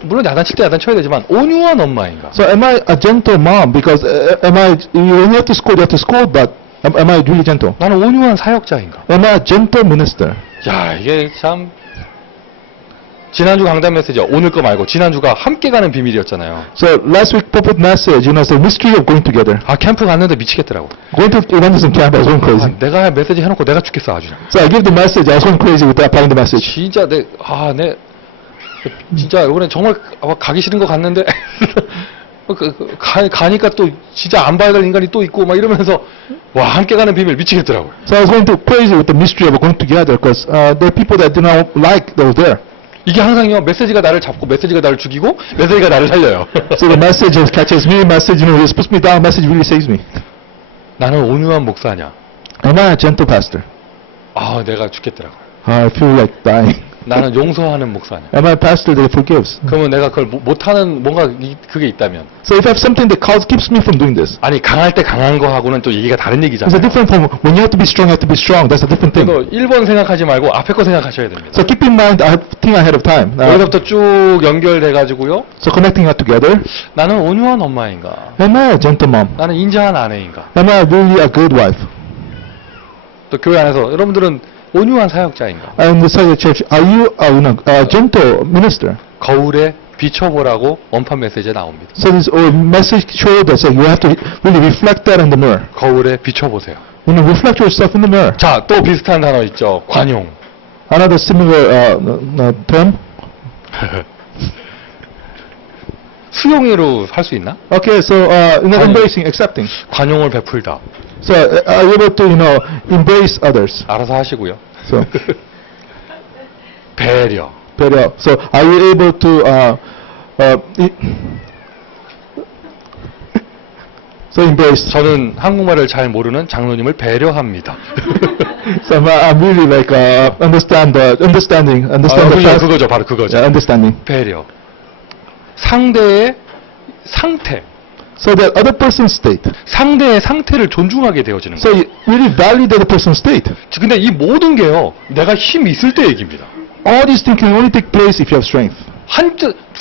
물론 야단칠 때 야단쳐야 되지만 온유한 엄마인가? So am I a gentle mom? Because you have to scold, but am I really gentle? 나는 온유한 사역자인가? Am I a gentle minister? 야, 이게 참 지난주 강단 메시지 오늘 거 말고 지난주가 함께 가는 비밀이었잖아요. So last week pulpit message, the mystery of going together. 아, 캠프 갔는데 미치겠더라고. Going to evangelism camp, I was going crazy. 내가 메시지 해놓고 내가 죽겠어 아주. So I give the message, I was going crazy with applying the message. 진짜 진짜 이번에 정말 가기 싫은 거 갔는데 가니까 또 진짜 안 봐야 될 인간이 또 있고 막 이러면서 와 함께 가는 비밀 미치겠더라고요. So I was going to crazy with the mystery of going together because there are people that do not like that was there. 이게 항상요 메시지가 나를 잡고 메시지가 나를 죽이고 메시지가 나를 살려요. So the message catches me, message it puts me down, message really saves me. 나는 온유한 목사냐? Am I a gentle pastor? 아 내가 죽겠더라고요. I feel like dying. 나는 용서하는 목사냐? Am I a pastor that forgives? 그러면 내가 그걸 못하는 뭔가 그게 있다면 So if I have something that keeps me from doing this, 아니 강할 때 강한 거 하고는 또 얘기가 다른 it's a 얘기잖아요. different from when you have to be strong, That's a different thing. 그래서 1번 생각하지 말고 앞에 거 생각하셔야 됩니다. So keep in mind, I have to think ahead of time. 여기서부터 쭉 연결돼가지고요. So connecting it together. 나는 온유한 엄마인가? Am I a gentle mom? 나는 인자한 아내인가? Am I really a good wife? 또 교회 안에서 여러분들은 온유한 사역자인가? Inside the church, are you a gentle minister? 거울에 비춰보라고 원판 메시지에 나옵니다. So this message showed us that you have to really reflect that in the mirror. 거울에 비춰보세요. Reflect yourself in the mirror. 자, 또 비슷한 단어 있죠. 관용. Another similar term. 수용으로 할 수 있나? Okay, so embracing, accepting. 관용을 베풀다. So are you able to embrace others? 알아서 하시고요. So 배려. So are you So embrace. 저는 한국말을 잘 모르는 장로님을 배려합니다. So I'm really like understand the 그거죠, 바로 그거죠. understanding. 배려. 상대의 상태, So that other person's state. 상대의 상태를 존중하게 되어지는 So 거예요. you really value the other person's state. 근데 이 모든 게요, 내가 힘이 있을 때 얘기입니다. All these things can only take place if you have strength.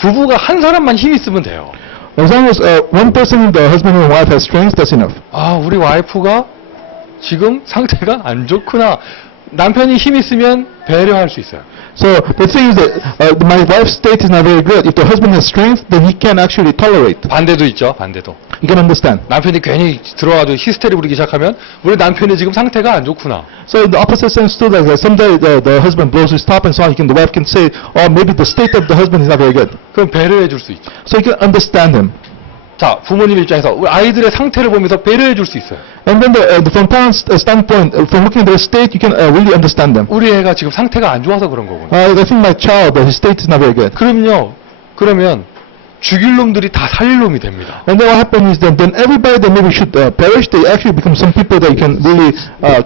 부부가 한 사람만 힘 있으면 돼요. As long as one person, the husband and wife, has strength, that's enough. 아, 우리 와이프가 지금 상태가 안 좋구나. 남편이 힘 있으면 배려할 수 있어요. So the thing is that my wife's state is not very good. If the husband has strength, then he can actually tolerate. 반대도 있죠, 반대도. You can understand. 남편이 괜히 들어와도 히스테리 부리기 시작하면 우리 남편이 지금 상태가 안 좋구나. So the opposite sense too, like someday the husband blows his top and so on, the wife can say, oh, maybe the state of the husband is not very good. 그럼 배려해 줄 수 있죠. So you can understand him. 자, 부모님 입장에서 우리 아이들의 상태를 보면서 배려해 줄 수 있어요. And then from parents' standpoint, from looking at their state, you can really understand them. 우리 애가 지금 상태가 안 좋아서 그런 거구나. I think my child, his state is not very good. 그러면 죽일 놈들이 다 살릴 놈이 됩니다. And then what happens is then everybody that maybe should perish, they actually become some people that you can really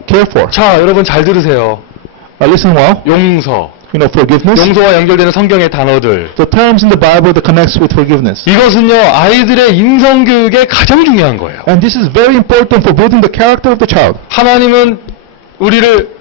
care for. 자, 여러분 잘 들으세요. Listen well. 용서. Forgiveness. 용서와 연결되는 성경의 단어들. The terms in the Bible that connects with forgiveness. 이것은요, 아이들의 인성 교육에 가장 중요한 거예요. And this is very important for building the character of the child. 하나님은 우리를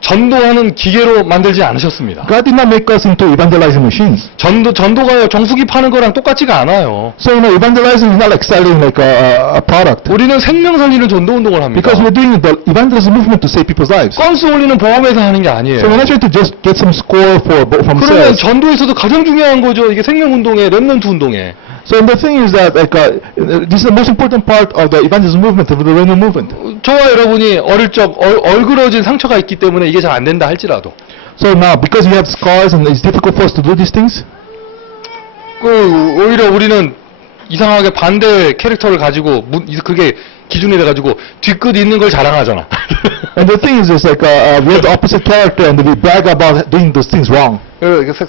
전도하는 기계로 만들지 않으셨습니다. God did not make us into evangelizing machines. 전도가요, 정수기 파는 거랑 똑같지가 않아요. So evangelizing is not like selling like a product. 우리는 생명 살리는 전도 운동을 합니다. Because we're doing the evangelism movement to save people's lives. 건수 올리는 보험회사 하는 게 아니에요. So we're not trying to just get some score from 그러면 sales. 전도에서도 가장 중요한 거죠. 이게 생명 운동에, 렘넌트 운동에. So the thing is that this is the most important part of the evangelism movement, of the remnant movement. 저와 여러분이 어릴 적 얼그러진 상처가 있기 때문에 이게 잘 안 된다 할지라도. So now, because we have scars and it's difficult for us to do these things, 오히려 우리는 이상하게 반대 캐릭터를 가지고 그게 기준이 돼가지고 뒤끝 있는 걸 자랑하잖아. And the thing is, like we have the opposite character, and we brag about doing those things wrong.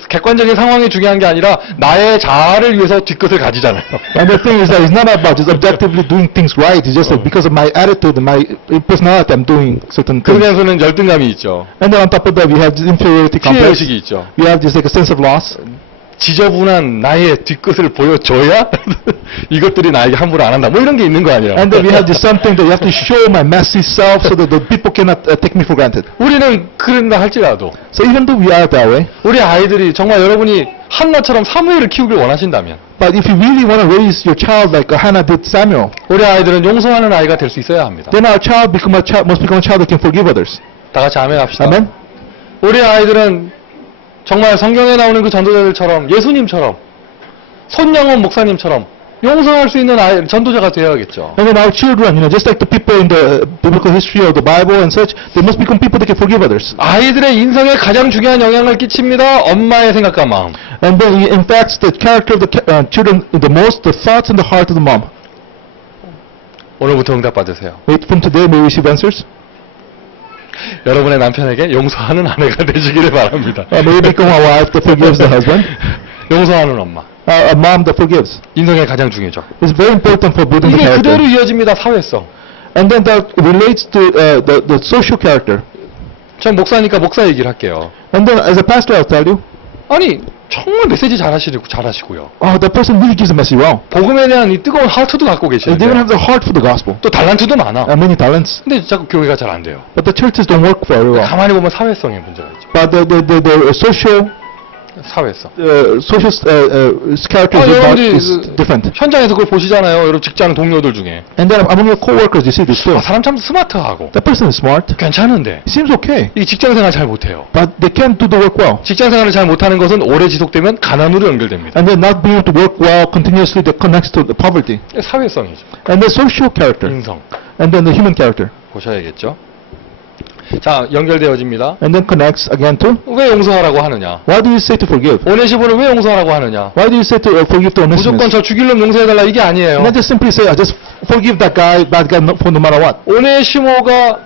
객관적인 상황이 중요한 게 아니라 나의 자아를 위해서 뒤끝을 가지잖아요. And the thing is that it's not about just objectively doing things right. It's just like because of my attitude and my personality, I'm doing certain things. 그러면서는 열등감이 있죠. And then on top of that, we have this inferiority 피해 complex. 의식이 있죠. We have this like a sense of loss. 지저분한 나의 뒤끝을 보여줘야 이것들이 나에게 함부로 안 한다. 뭐 이런 게 있는 거 아니야. And then we have this something that you have to show my messy self so that the people cannot take me for granted. 우리는 그런다 할지라도 So even though we are that way, 우리 아이들이 정말 여러분이 한나처럼 사무엘을 키우길 원하신다면 but if you really want to raise your child like Hannah did Samuel, 우리 아이들은 용서하는 아이가 될 수 있어야 합니다. then our child must become a child that can forgive others. 다 같이 아멘 합시다. Amen? 우리 아이들은 정말 성경에 나오는 그 전도자들처럼 예수님처럼 손양원 목사님처럼 용서할 수 있는 전도자가 되어야겠죠. And then our children, just like the people in the biblical history of the Bible and such, they must become people that can forgive others. 아이들의 인성에 가장 중요한 영향을 끼칩니다. 엄마의 생각과 마음. And then it impacts the character of the children the most, the thoughts and the heart of the mom. 오늘부터 응답 받으세요. Wait, from today may we receive answers. 여러분의 남편에게 용서하는 아내가 되시기를 바랍니다. May you become a wife that forgives the husband. 용서하는 엄마. A mom that forgives. 인성에 가장 중요하죠. It's very important for building the 이게 character. 그대로 이어집니다. 사회성. And then that relates to the social character. 전 목사니까 목사 얘기를 할게요. And then as a pastor, I'll tell you. 아니 정말 메시지 잘하시고요. That person really gives a message well. 복음에 대한 이 뜨거운 하트도 갖고 They even 계시는데 have the heart for the gospel. 또 달란트도 많아. And many talents. 근데 자꾸 교회가 잘 안 돼요. But the churches don't work very well. 가만히 보면 사회성에 문제가 있죠. But the social 사회성. character is different. 현장에서 그걸 보시잖아요. 여러분 직장 동료들 중에. And then among your co-workers, you see this too. 사람 참 스마트하고 That person is smart. 괜찮은데 He seems okay. 이 직장생활 잘 못해요. But they can't do the work well. 직장생활을 잘 못하는 것은 오래 지속되면 가난으로 연결됩니다. And then not being able to work well continuously that connects to the poverty. 사회성이죠. And the social character. 인성. And then the human character. 보셔야겠죠. 자, 연결되어집니다. And then connects again to. 왜 용서하라고 하느냐? Why do you say to forgive? 오네시모를 왜 용서하라고 하느냐? Why do you say to forgive to 무조건 Onesimus? 저 죽일 놈 용서해달라 이게 아니에요. Not just simply say, just forgive that guy, bad guy, for no matter what. 오네시모가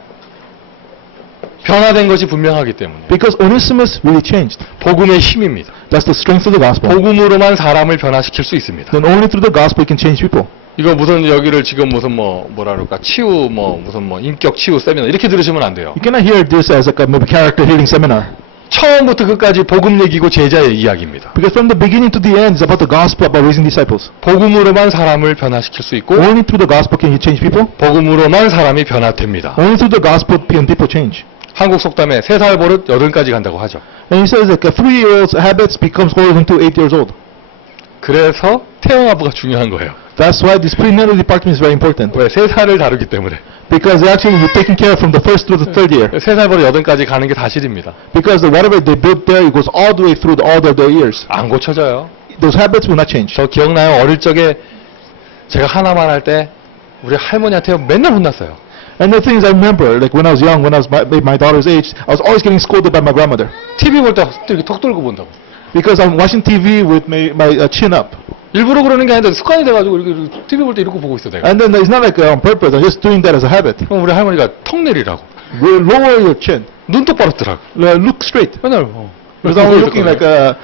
변화된 것이 분명하기 때문에. Because Onesimus really changed. 복음의 힘입니다. That's the strength of the gospel. 복음으로만 사람을 변화시킬 수 있습니다. Then only through the gospel you can change people. 이거 무슨 여기를 지금 무슨 뭐라 그럴까 치유 무슨 인격 치유 세미나 이렇게 들으시면 안 돼요. You cannot hear this as like a maybe character healing seminar. 처음부터 끝까지 복음 얘기고 제자의 이야기입니다. Because from the beginning to the end, it's about the gospel, about raising disciples. 복음으로만 사람을 변화시킬 수 있고 Only through the gospel can you change people. 복음으로만 사람이 변화됩니다. Only through the gospel can people change. 한국 속담에 3살 버릇 8까지 간다고 하죠. And he says like a 3-year-old's habits becomes older into 8 years old. 그래서 태영아부가 중요한 거예요. That's why this prenatal department is very important. 왜? 3살을 다루기 때문에. Because actually you're taking care from the first to the third year. 3살 버릇 8까지 가는 게 사실입니다. Because whatever they built there, it goes all the way through the order of their years. 안 고쳐져요. Those habits will not change. 저 기억나요? 어릴 적에 제가 하나만 할 때 우리 할머니한테 맨날 혼났어요. And the things I remember, like when I was young, when I was my daughter's age, I was always getting scolded by my grandmother. TV 볼 때 이렇게 턱 들고 본다고. Because I'm watching TV with my chin up. 일부러 그러는 게 아닌데 습관이 돼가지고 이렇게 TV 볼 때 이러고 보고 있어 내가. And then it's not like on purpose, I'm just doing that as a habit. 그럼 우리 할머니가 턱 내리라고. Lower your chin. 눈 똑바로 뜨라고. Look straight. 맨날 Because I'm looking like that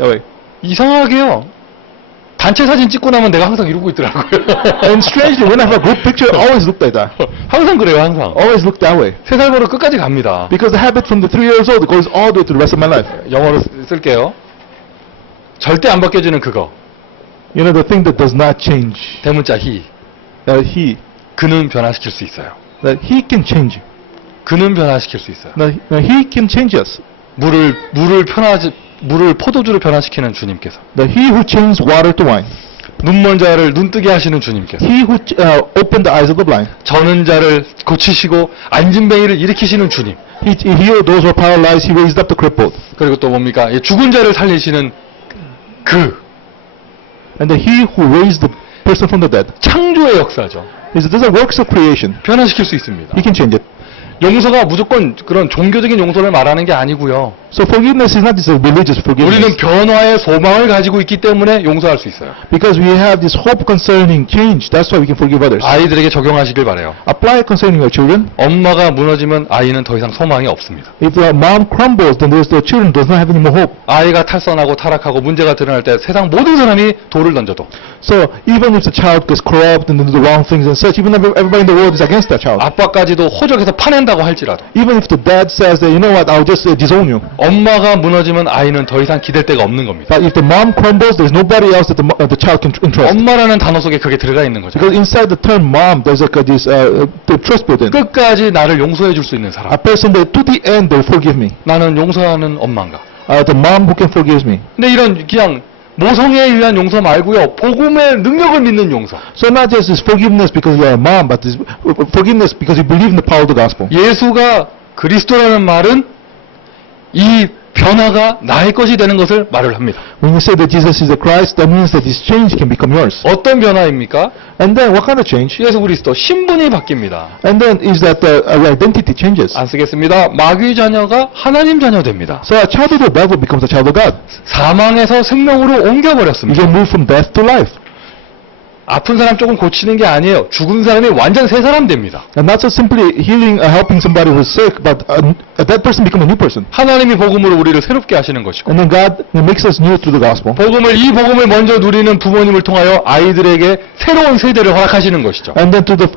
way. 이상하게요. 단체 사진 찍고 나면 내가 항상 이러고 있더라고요. And strangely, when I have a group picture, I always look like that. 항상 그래요, 항상. Always look that way. 3살 버릇 끝까지 갑니다. Because the habit from the 3 years old goes all the way to the rest of my life. 영어로 쓸게요. 절대 안 바뀌어지는 그거. You know, the thing that does not change. 대문자 he. 그는 변화시킬 수 있어요. That he can change. 그는 변화시킬 수 있어요. That he can change us. 물을 포도주로 변화시키는 주님께서. That he who changed water to wine. 눈먼 자를 눈뜨게 하시는 주님께서. He who opened the eyes of the blind. 저는 자를 고치시고 앉은뱅이를 일으키시는 주님. He healed those who are paralyzed. He raised up the crippled. 그리고 또 뭡니까? 죽은 자를 살리시는 그. And that he who raised the person from the dead. 창조의 역사죠. These are works of creation. 변화시킬 수 있습니다. He can change it. 용서가 무조건 그런 종교적인 용서를 말하는 게 아니고요. So forgiveness is not just a religious forgiveness. 우리는 변화의 소망을 가지고 있기 때문에 용서할 수 있어요. Because we have this hope concerning change. That's why we can forgive others. 아이들에게 적용하시길 바라요. Apply it concerning your children. 엄마가 무너지면 아이는 더 이상 소망이 없습니다. If the mom crumbles, then the children does not have any more hope. 아이가 탈선하고 타락하고 문제가 드러날 때 세상 모든 사람이 돌을 던져도 So even if the child gets corrupt and do the wrong things and such, even if everybody in the world is against that child. 아빠까지도 호적에서 파낸다고 할지라도 Even if the dad says that, you know what, I'll just disown you. 엄마가 무너지면 아이는 더 이상 기댈 데가 없는 겁니다. But if the mom crumbles, there's nobody else that the child can entrust. 엄마라는 단어 속에 그게 들어가 있는 거죠. Because inside the term mom, there's like this the trust built in. 끝까지 나를 용서해 줄 수 있는 사람. A person that to the end they'll forgive me. 나는 용서하는 엄마인가. The mom who can forgive me. 근데 이런 그냥 모성애에 의한 용서 말고요. 복음의 능력을 믿는 용서. So not just this forgiveness because you are a mom, but this forgiveness because you believe in the power of the gospel. 예수가 그리스도라는 말은 이 변화가 나의 것이 되는 것을 말을 합니다. When you say that Jesus is the Christ, that means that this change can become yours. 어떤 변화입니까? And then what kind of change? 예수 그리스도 신분이 바뀝니다. And then is that our identity changes. 안 쓰겠습니다. 마귀 자녀가 하나님 자녀 됩니다. So a child of the devil becomes a child of God. 사망에서 생명으로 You 옮겨버렸습니다. can move from death to life. 아픈 사람 조금 고치는 게 아니에요. 죽은 사람이 완전 새 사람 됩니다. And not just simply healing, helping somebody who's sick, but that person become a new person. 하나님이 복음으로 우리를 새롭게 하시는 것이고 And then God makes us new through the gospel. 이 복음을 먼저 누리는 부모님을 통하여 아이들에게 새로운 세대를 허락하시는 것이죠. And then to the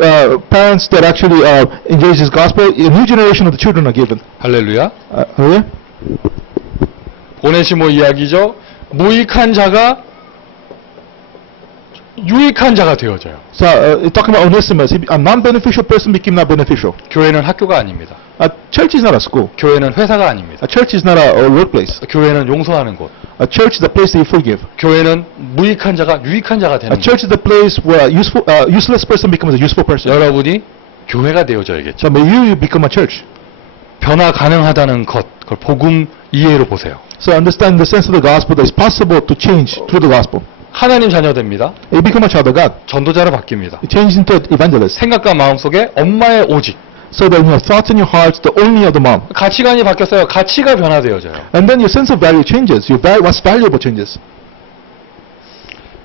parents that actually engage this gospel, a new generation of the children are given. 할렐루야. Hallelujah. 오네시모 이야기죠. 무익한 자가 유익한 자가 되어져요. So talking about Onesimus, a non-beneficial person became not beneficial. 교회는 학교가 아닙니다. A church is not a school. 교회는 회사가 아닙니다. A church is not a workplace. 교회는 용서하는 곳. A church is a place that you forgive. 교회는 무익한 자가 유익한 자가 되는 A church is the place where a useless person becomes a useful person. 여러분이 교회가 되어져야겠죠. So may you become a church. 변화 가능하다는 것, 그걸 복음 이해로 보세요. So understand the sense of the gospel that it's possible to change through the gospel. 하나님 자녀 됩니다. You become a child of God. 전도자로 바뀝니다. You change into an evangelist. 생각과 마음 속에 엄마의 오직. So that in your thoughts and your hearts, the only of the mom. 가치관이 바뀌었어요. 가치가 변화되어져요. And then your sense of value changes. What's valuable changes.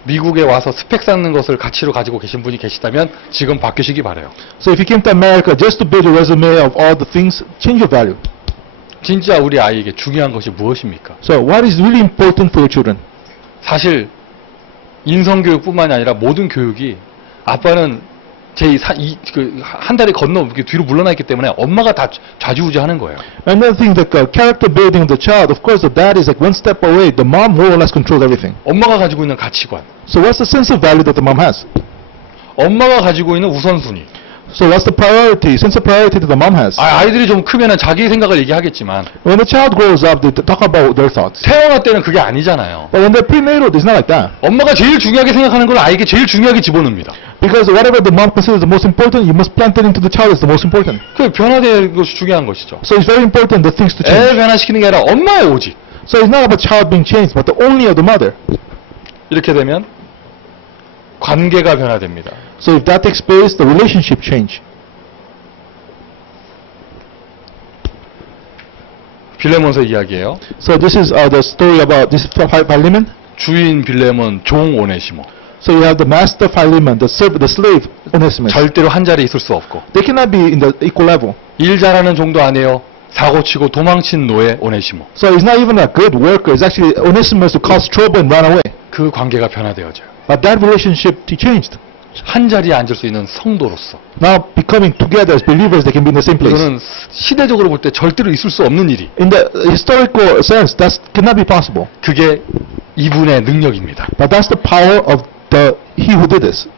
미국에 와서 스펙 쌓는 것을 가치로 가지고 계신 분이 계시다면 지금 바뀌시기 바라요. So if you came to America just to build a resume of all the things, change your value. 진짜 우리 아이에게 중요한 것이 무엇입니까? So what is really important for your children? 사실 인성교육뿐만이 아니라 모든 교육이 아빠는 한 달이 건너 이렇게 뒤로 물러나 있기 때문에 엄마가 다 좌지우지하는 거예요. Another thing, the character building of the child, of course, the dad is like one step away. The mom more or less controls everything. 엄마가 가지고 있는 가치관, So what's the sense of value that the mom has? 엄마가 가지고 있는 우선순위. So what's the priority, sense of priority that the mom has? 아이들이 좀 크면은 자기 생각을 얘기하겠지만 When the child grows up, they talk about their thoughts. 태어날 때는 그게 아니잖아요. But when they're prenatal, it's not like that. 엄마가 제일 중요하게 생각하는 걸 아이에게 제일 중요하게 집어넣습니다. Because whatever the mom considers the most important, you must plant it into the child as the most important. 그 변화되는 것이 중요한 것이죠. So it's very important the things to 애 change. 변화시키는 게 아니라 엄마의 오직. So it's not about child being changed, but the only of the mother. 이렇게 되면 관계가 변화됩니다. So if that takes place, the relationship change. 빌레몬서 이야기예요. So this is the story about this Philemon. 주인 빌레몬, 종 오네시모. So you have the master Philemon, the slave Onesimus. 절대로 한 자리에 있을 수 없고 They cannot be in the equal level. 일 잘하는 종도 아니에요. 사고치고 도망친 노예 오네시모. So he's not even a good worker. It's actually Onesimus who caused trouble and ran away. 그 관계가 변화되어져요. But that relationship changed. 한 자리에 앉을 수 있는 성도로서. Now becoming together as believers, they can be in the same place. 이거는 시대적으로 볼 때 절대로 있을 수 없는 일이. In the historical sense, that cannot be possible. 그게 이분의 능력입니다. But that's the power of he who did this.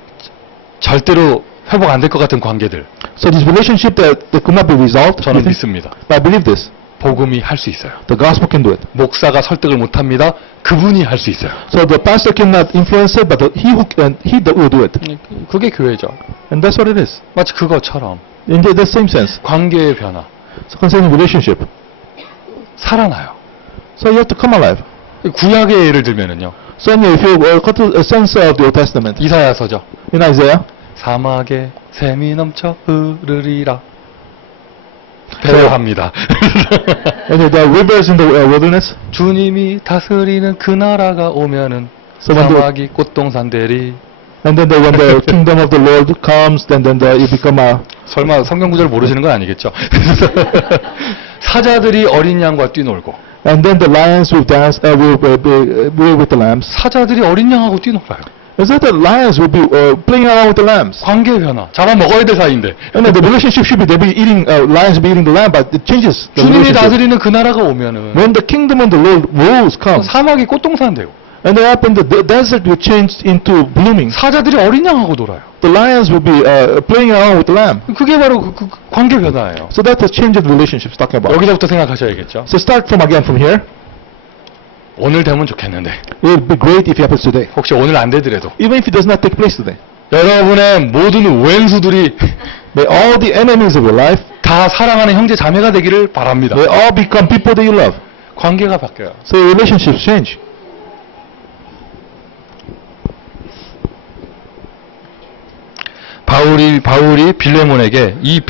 절대로 회복 안 될 것 같은 관계들 So this relationship that could not be resolved, 저는 you think? 믿습니다. But I believe this. 복음이 할 수 있어요. The gospel can do it. 목사가 설득을 못합니다. 그분이 할 수 있어요. So the pastor cannot influence it, but he will do it. 그게 교회죠. And that's what it is. 마치 그것처럼 In the same sense. 관계의 변화 So concerning relationship. 살아나요. So you have to come alive. 구약의 예를 들면은요. So anyway, if you go to a sense of the Old Testament, 이사야서죠. in Isaiah, 사막에 샘이 넘쳐 흐르리라. 배려합니다. and the rivers in the wilderness. 주님이 다스리는 그 나라가 오면은 So when the, 사막이 꽃동산 되리. and then when the kingdom of the Lord comes, then you become a. 설마 성경 구절을 모르시는 건 아니겠죠? 사자들이 어린 양과 뛰놀고 And then the lions will dance, will with the lambs. 사자들이 어린 양하고 뛰놀아요. Is that the lions will be playing around with the lambs? 관계 변화. 잡아먹어야 될 사이인데. And the relationship should be they be eating lions will be eating the lamb, but it changes. The 주님이 relationship. 다스리는 그 나라가 오면은 When the kingdom of the Lord rules comes, 사막이 꽃동산 되고 and then happen the desert will change into blooming. 사자들이 어린 양하고 놀아요. The lions will be playing around with the lamb. 그게 바로 그 관계 변화예요. So that's the change of the relationships talking about. 여기서부터 생각하셔야겠죠. So start from here. 오늘 되면 좋겠는데 It would be great if it happens today. 혹시 오늘 안 되더라도 Even if it does not take place today. 여러분의 모든 왼수들이 May all the enemies of your life, 다 사랑하는 형제 자매가 되기를 바랍니다. they all become people that you love. 관계가 바뀌어요. So your relationships change. 바울이 빌레몬에게 이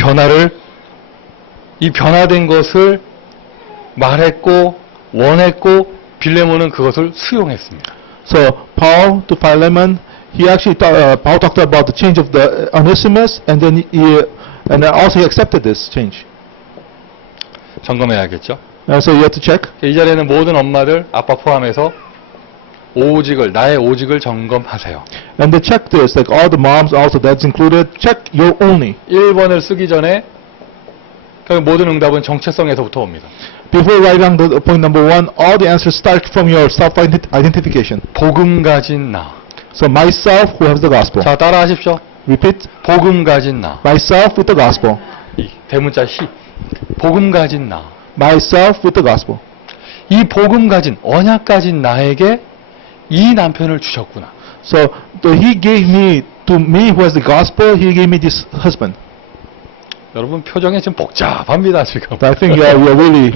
변화된 것을 말했고 원했고 빌레몬은 그것을 수용했습니다. So Paul to Philemon, Paul talked about the change of the Onesimus, and then also he accepted this change. 점검해야겠죠. So you have to check. 이 자리에는 모든 엄마들, 아빠 포함해서 나의 오직을 점검하세요. And they check this, like all the moms, also that's included. Check your only. 1번을 쓰기 전에 모든 응답은 정체성에서부터 옵니다. Before writing the point number 1, all the answers start from your self-identification. 복음 가진 나. So myself who has the gospel. 자, 따라하십시오. Repeat. 복음 가진 나. Myself with the gospel. 이 대문자 시. 복음 가진 나. Myself with the gospel. 이 복음 가진 언약 가진 나에게 이 남편을 주셨구나. So he gave me to me who has the gospel. He gave me this husband. 여러분 표정이 좀 복잡합니다 지금. I think we are really,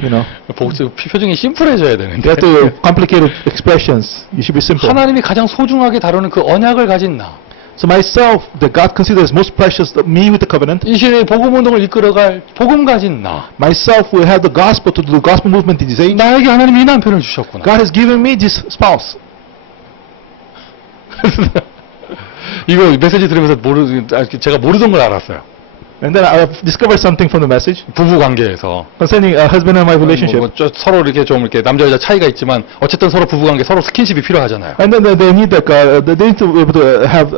표정이 심플해져야 되는데. you have to complicated expressions. You should be simple. 하나님이 가장 소중하게 다루는 그 언약을 가진 나. So myself, that God considers most precious, me with the covenant. 이 시대에 복음 운동을 이끌어갈 복음 가진 나. Myself will have the gospel to do the gospel movement in this age. 나에게 하나님이 이 남편을 주셨구나. God has given me this spouse. 이거 메시지 들으면서 제가 모르던 걸 알았어요. And then I have discovered something from the message 부부 관계에서 concerning husband and wife relationship. 서로 이렇게 좀 이렇게 남자 여자 차이가 있지만 어쨌든 서로 부부 관계 서로 스킨십이 필요하잖아요. And then they need they need to be able to have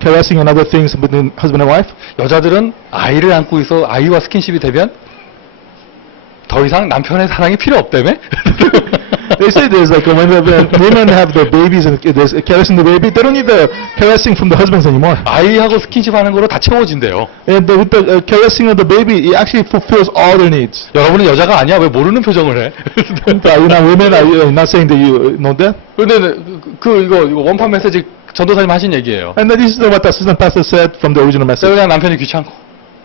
caressing and other things between husband and wife. 여자들은 아이를 안고 있어 아이와 스킨십이 되면 더 이상 남편의 사랑이 필요 없다며? They say there's like when women have the babies and there's caressing the baby, they don't need the caressing from the husbands anymore. 아이하고 스킨십 하는 거로 다 채워진대요. And with the caressing of the baby, it actually fulfills all their needs. 여러분은 여자가 아니야? 왜 모르는 표정을 해? You're not women. Are you not saying that you know that? 근데 이거 원판 메시지 전도사님 하신 얘기예요. And then this is what the assistant pastor said from the original message. 그냥 남편이 귀찮고.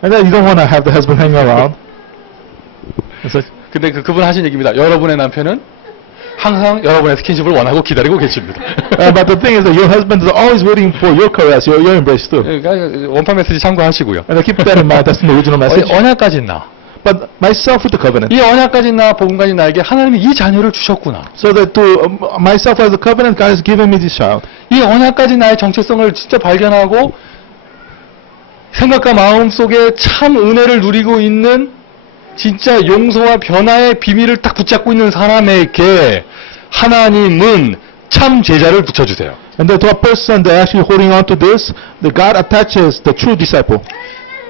And then you don't want to have the husband hanging around. 근데 그분 하신 얘기입니다. 여러분의 남편은 항상 여러분의 스킨십을 원하고 기다리고 계십니다. But the thing is that your husband is always waiting for your caress, your embrace too. 그러니까 원판 메시지 참고하시고요. And I keep that in mind. That's in the original message. 언약까지 나. But myself with the covenant. 이 언약까지 나 복음까지 나에게 하나님이 이 자녀를 주셨구나. So that to myself as a covenant, God has given me this child. 이 언약까지 나의 정체성을 진짜 발견하고 생각과 마음 속에 참 은혜를 누리고 있는 진짜 용서와 변화의 비밀을 딱 붙잡고 있는 사람에게 하나님은 참 제자를 붙여주세요. And then to a person that actually holding on to this, the God attaches the true disciple.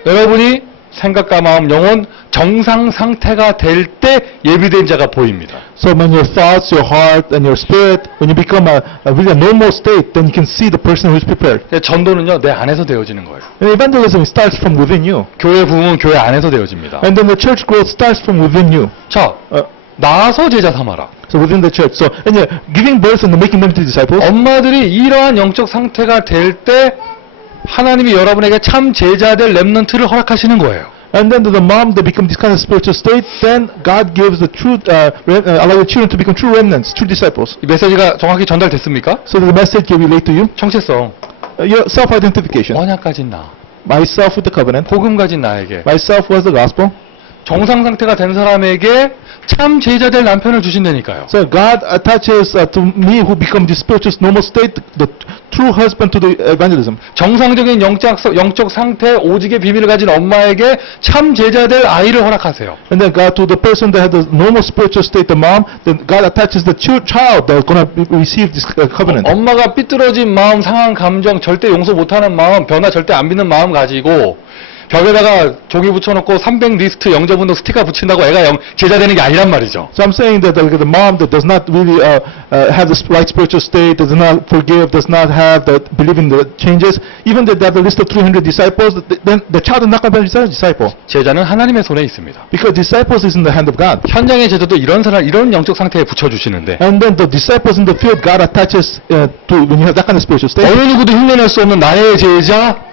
여러분이 생각과 마음, 영혼 정상 상태가 될 때 예비된 자가 보입니다. So when your thoughts, your heart, and your spirit, when you become a really normal state, then you can see the person who is prepared. 전도는요, 내 안에서 되어지는 거예요. And evangelism starts from within you. 교회 부흥은 교회 안에서 되어집니다. And then the church growth starts from within you. 자, 나서 제자 삼아라. So within the church. So and you're giving birth and making them to disciples. 엄마들이 이러한 영적 상태가 될 때 하나님이 여러분에게 참 제자될 렘넌트를 허락하시는 거예요. And then to the mom, they become this kind of spiritual state. Then God gives the true, allow the children to become true remnants, true disciples. 이 메시지가 정확히 전달됐습니까? So the message can relate to you. 정체성. Your self-identification. 언약까진 나. Myself with the covenant. 복음 가진 나에게. Myself was the gospel. 정상 상태가 된 사람에게 참 제자될 남편을 주신다니까요. So God attaches to me who become the spiritual normal state, the true husband to the evangelism. 정상적인 영적 상태 오직의 비밀을 가진 엄마에게 참 제자될 아이를 허락하세요. And then God to the person that had the normal spiritual state, the mom, then God attaches the child that's going to receive this covenant. 엄마가 삐뚤어진 마음, 상한 감정, 절대 용서 못하는 마음, 변화 절대 안 믿는 마음 가지고 벽에다가 종이 붙여놓고 300 리스트 영접운동 스티커 붙인다고 애가 제자 되는 게 아니란 말이죠. So I'm saying that the mom that does not really have the right spiritual state, does not forgive, does not have the believe in the changes, even that they have a list of 300 disciples, then the child is not going to be a disciple. 제자는 하나님의 손에 있습니다. Because disciples is in the hand of God. 현장의 제자도 이런 사람, 이런 영적 상태에 붙여주시는데 And then the disciples in the field, God attaches to when you have that kind of spiritual state. 어느 누구도 흉내낼 수 없는 나의 제자,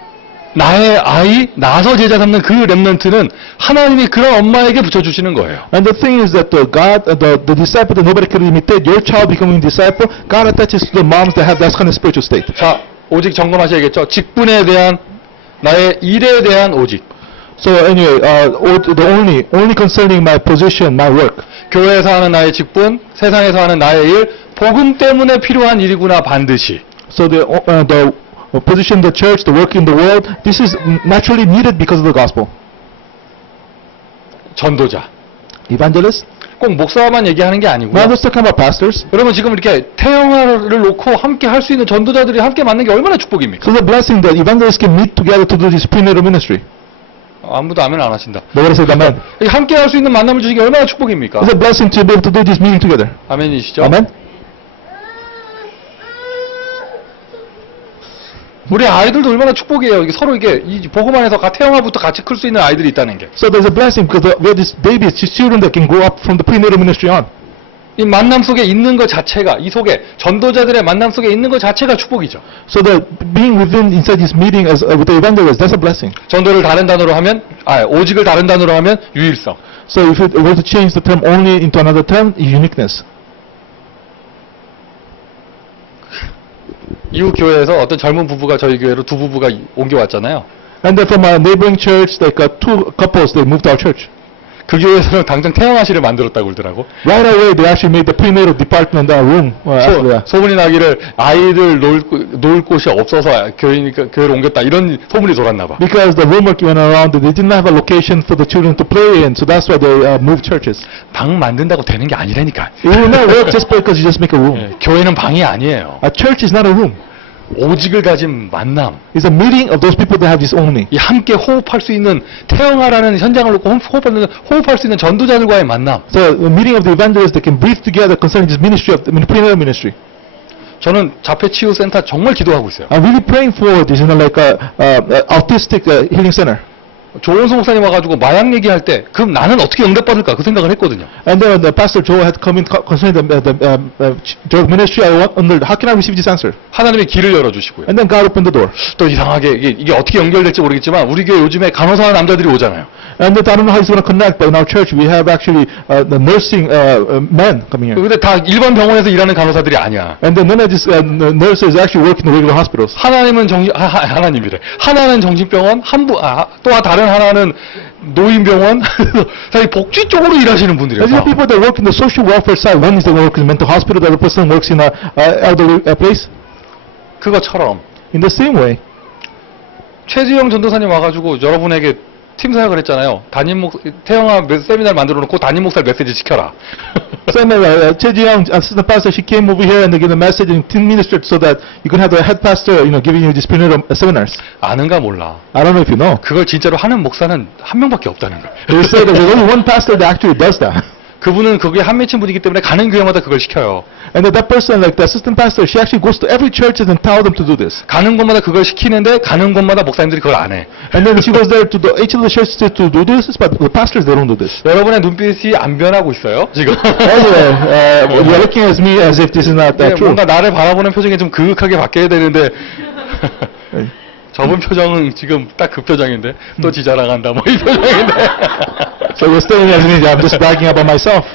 나의 아이, 나서 제자 삼는 그 렘넌트는 하나님이 그런 엄마에게 붙여주시는 거예요. And the thing is that God, the disciple that nobody can imitate, your child becoming disciple, God attaches to the moms that have that kind of spiritual state. 자, 오직 점검하셔야겠죠. 직분에 대한, 나의 일에 대한 오직. So anyway, the only concerning my position, my work. 교회에서 하는 나의 직분, 세상에서 하는 나의 일, 복음 때문에 필요한 일이구나 반드시. So the position in the church, the work in the world, this is naturally needed because of the gospel. 전도자. Evangelist. 꼭 목사만 얘기하는 게 아니고요. Now let's talk about pastors. 여러분 지금 이렇게 태영화를 놓고 함께 할 수 있는 전도자들이 함께 만난 게 얼마나 축복입니까? So the blessing that evangelists can meet together to do this prenatal ministry. 아무도 아멘 안 하신다. Nobody said amen. 함께 할 수 있는 만남을 주신 게 얼마나 축복입니까? It's a blessing to be able to do this meeting together. 아멘이시죠? Amen. 우리 아이들도 얼마나 축복이에요. 이게 서로 이게 이 복음 안에서 태영화부터 같이 클 수 있는 아이들이 있다는 게. So there's a blessing because we have these babies, these children that can grow up from the prenatal ministry on. 이 만남 속에 있는 것 자체가 이 속에 전도자들의 만남 속에 있는 것 자체가 축복이죠. So the being within inside this meeting as with the evangelists, that's a blessing. 전도를 다른 단어로 하면 오직을 다른 단어로 하면 유일성. So if we were to change the term only into another term, uniqueness. 이웃 교회에서 어떤 젊은 부부가 저희 교회로 두 부부가 옮겨왔잖아요. And then from a neighboring church, like two couples, they moved to our church. 그 교회에서는 당장 태영아실을 만들었다고 그러더라고. Right away, they actually made the prenatal department room after that. 소문이 나기를 아이들 놀 곳이 없어서 교회를 옮겼다 이런 소문이 돌았나 봐. Because the rumor went around that they didn't have a location for the children to play in, so that's why they moved churches. 방 만든다고 되는 게 아니라니까. It will not work just because you just make a room. 예, 교회는 방이 아니에요. A church is not a room. 오직을 가진 만남. It's a meeting of those people that have this only. 이 함께 호흡할 수 있는 태영아라는 현장을 놓고 호흡할 수 있는 전도자들과의 만남. So a meeting of the evangelists that can breathe together concerning this ministry of the prenatal ministry. 저는 자폐치유센터 정말 기도하고 있어요. I'm really praying for this, like autistic healing center. 조원수 목사님 와가지고 마약 얘기할 때 그럼 나는 어떻게 응답받을까 그 생각을 했거든요. And then the pastor Joe had come in concerning the drug ministry. I wondered, how can I receive this answer? 하나님의 길을 열어주시고요. And then God opened the door. 또 이상하게 이게 어떻게 연결될지 모르겠지만 우리 교회 요즘에 간호사 남자들이 오잖아요. And then I don't know how it's going to connect, but in our church we have actually the nursing men coming here. 근데 다 일반 병원에서 일하는 간호사들이 아니야. And then none of these nurses actually work in the regular hospitals. 하나님은 하나님이래. 하나는 정신병원, 또 다른 하나는 노인병원, 사실 복지 쪽으로 일하시는 These are 분들이에요. people that work in the social welfare side. One is that work in the mental hospital, the other person works in a elderly place. 그것처럼 In the same way, 최지영 전도사님 와가지고 여러분에게 팀 사역을 했잖아요. 태영아 세미나를 만들어 놓고 담임 목사 메시지 시켜라. same as Che Ji-young, assistant pastor, she came over here and they gave a message and team ministered so that you can have the head pastor, giving you these prenatal seminars. 아는가 몰라. I don't know if you know. 그걸 진짜로 하는 목사는 한 명밖에 없다는 거예요. They say that there's only one pastor that actually does that. 그분은 그게 한 맺힌 분이기 때문에 가는 교회마다 그걸 시켜요. And that person, like the assistant pastor, she actually goes to every church and tell them to do this. 가는 곳마다 그걸 시키는데 가는 곳마다 목사님들이 그걸 안 해. And then she goes there to each of the churches to do this, but the pastors, they don't do this. 여러분의 눈빛이 안 변하고 있어요, 지금. Anyway, you're looking at me as if this is not 네, true. 뭔가 나를 바라보는 표정이 좀 그윽하게 바뀌어야 되는데 저번 표정은 지금 딱 그 표정인데 또 지 자랑한다 뭐 이 표정인데 So you're staying as me, I'm just bragging about myself.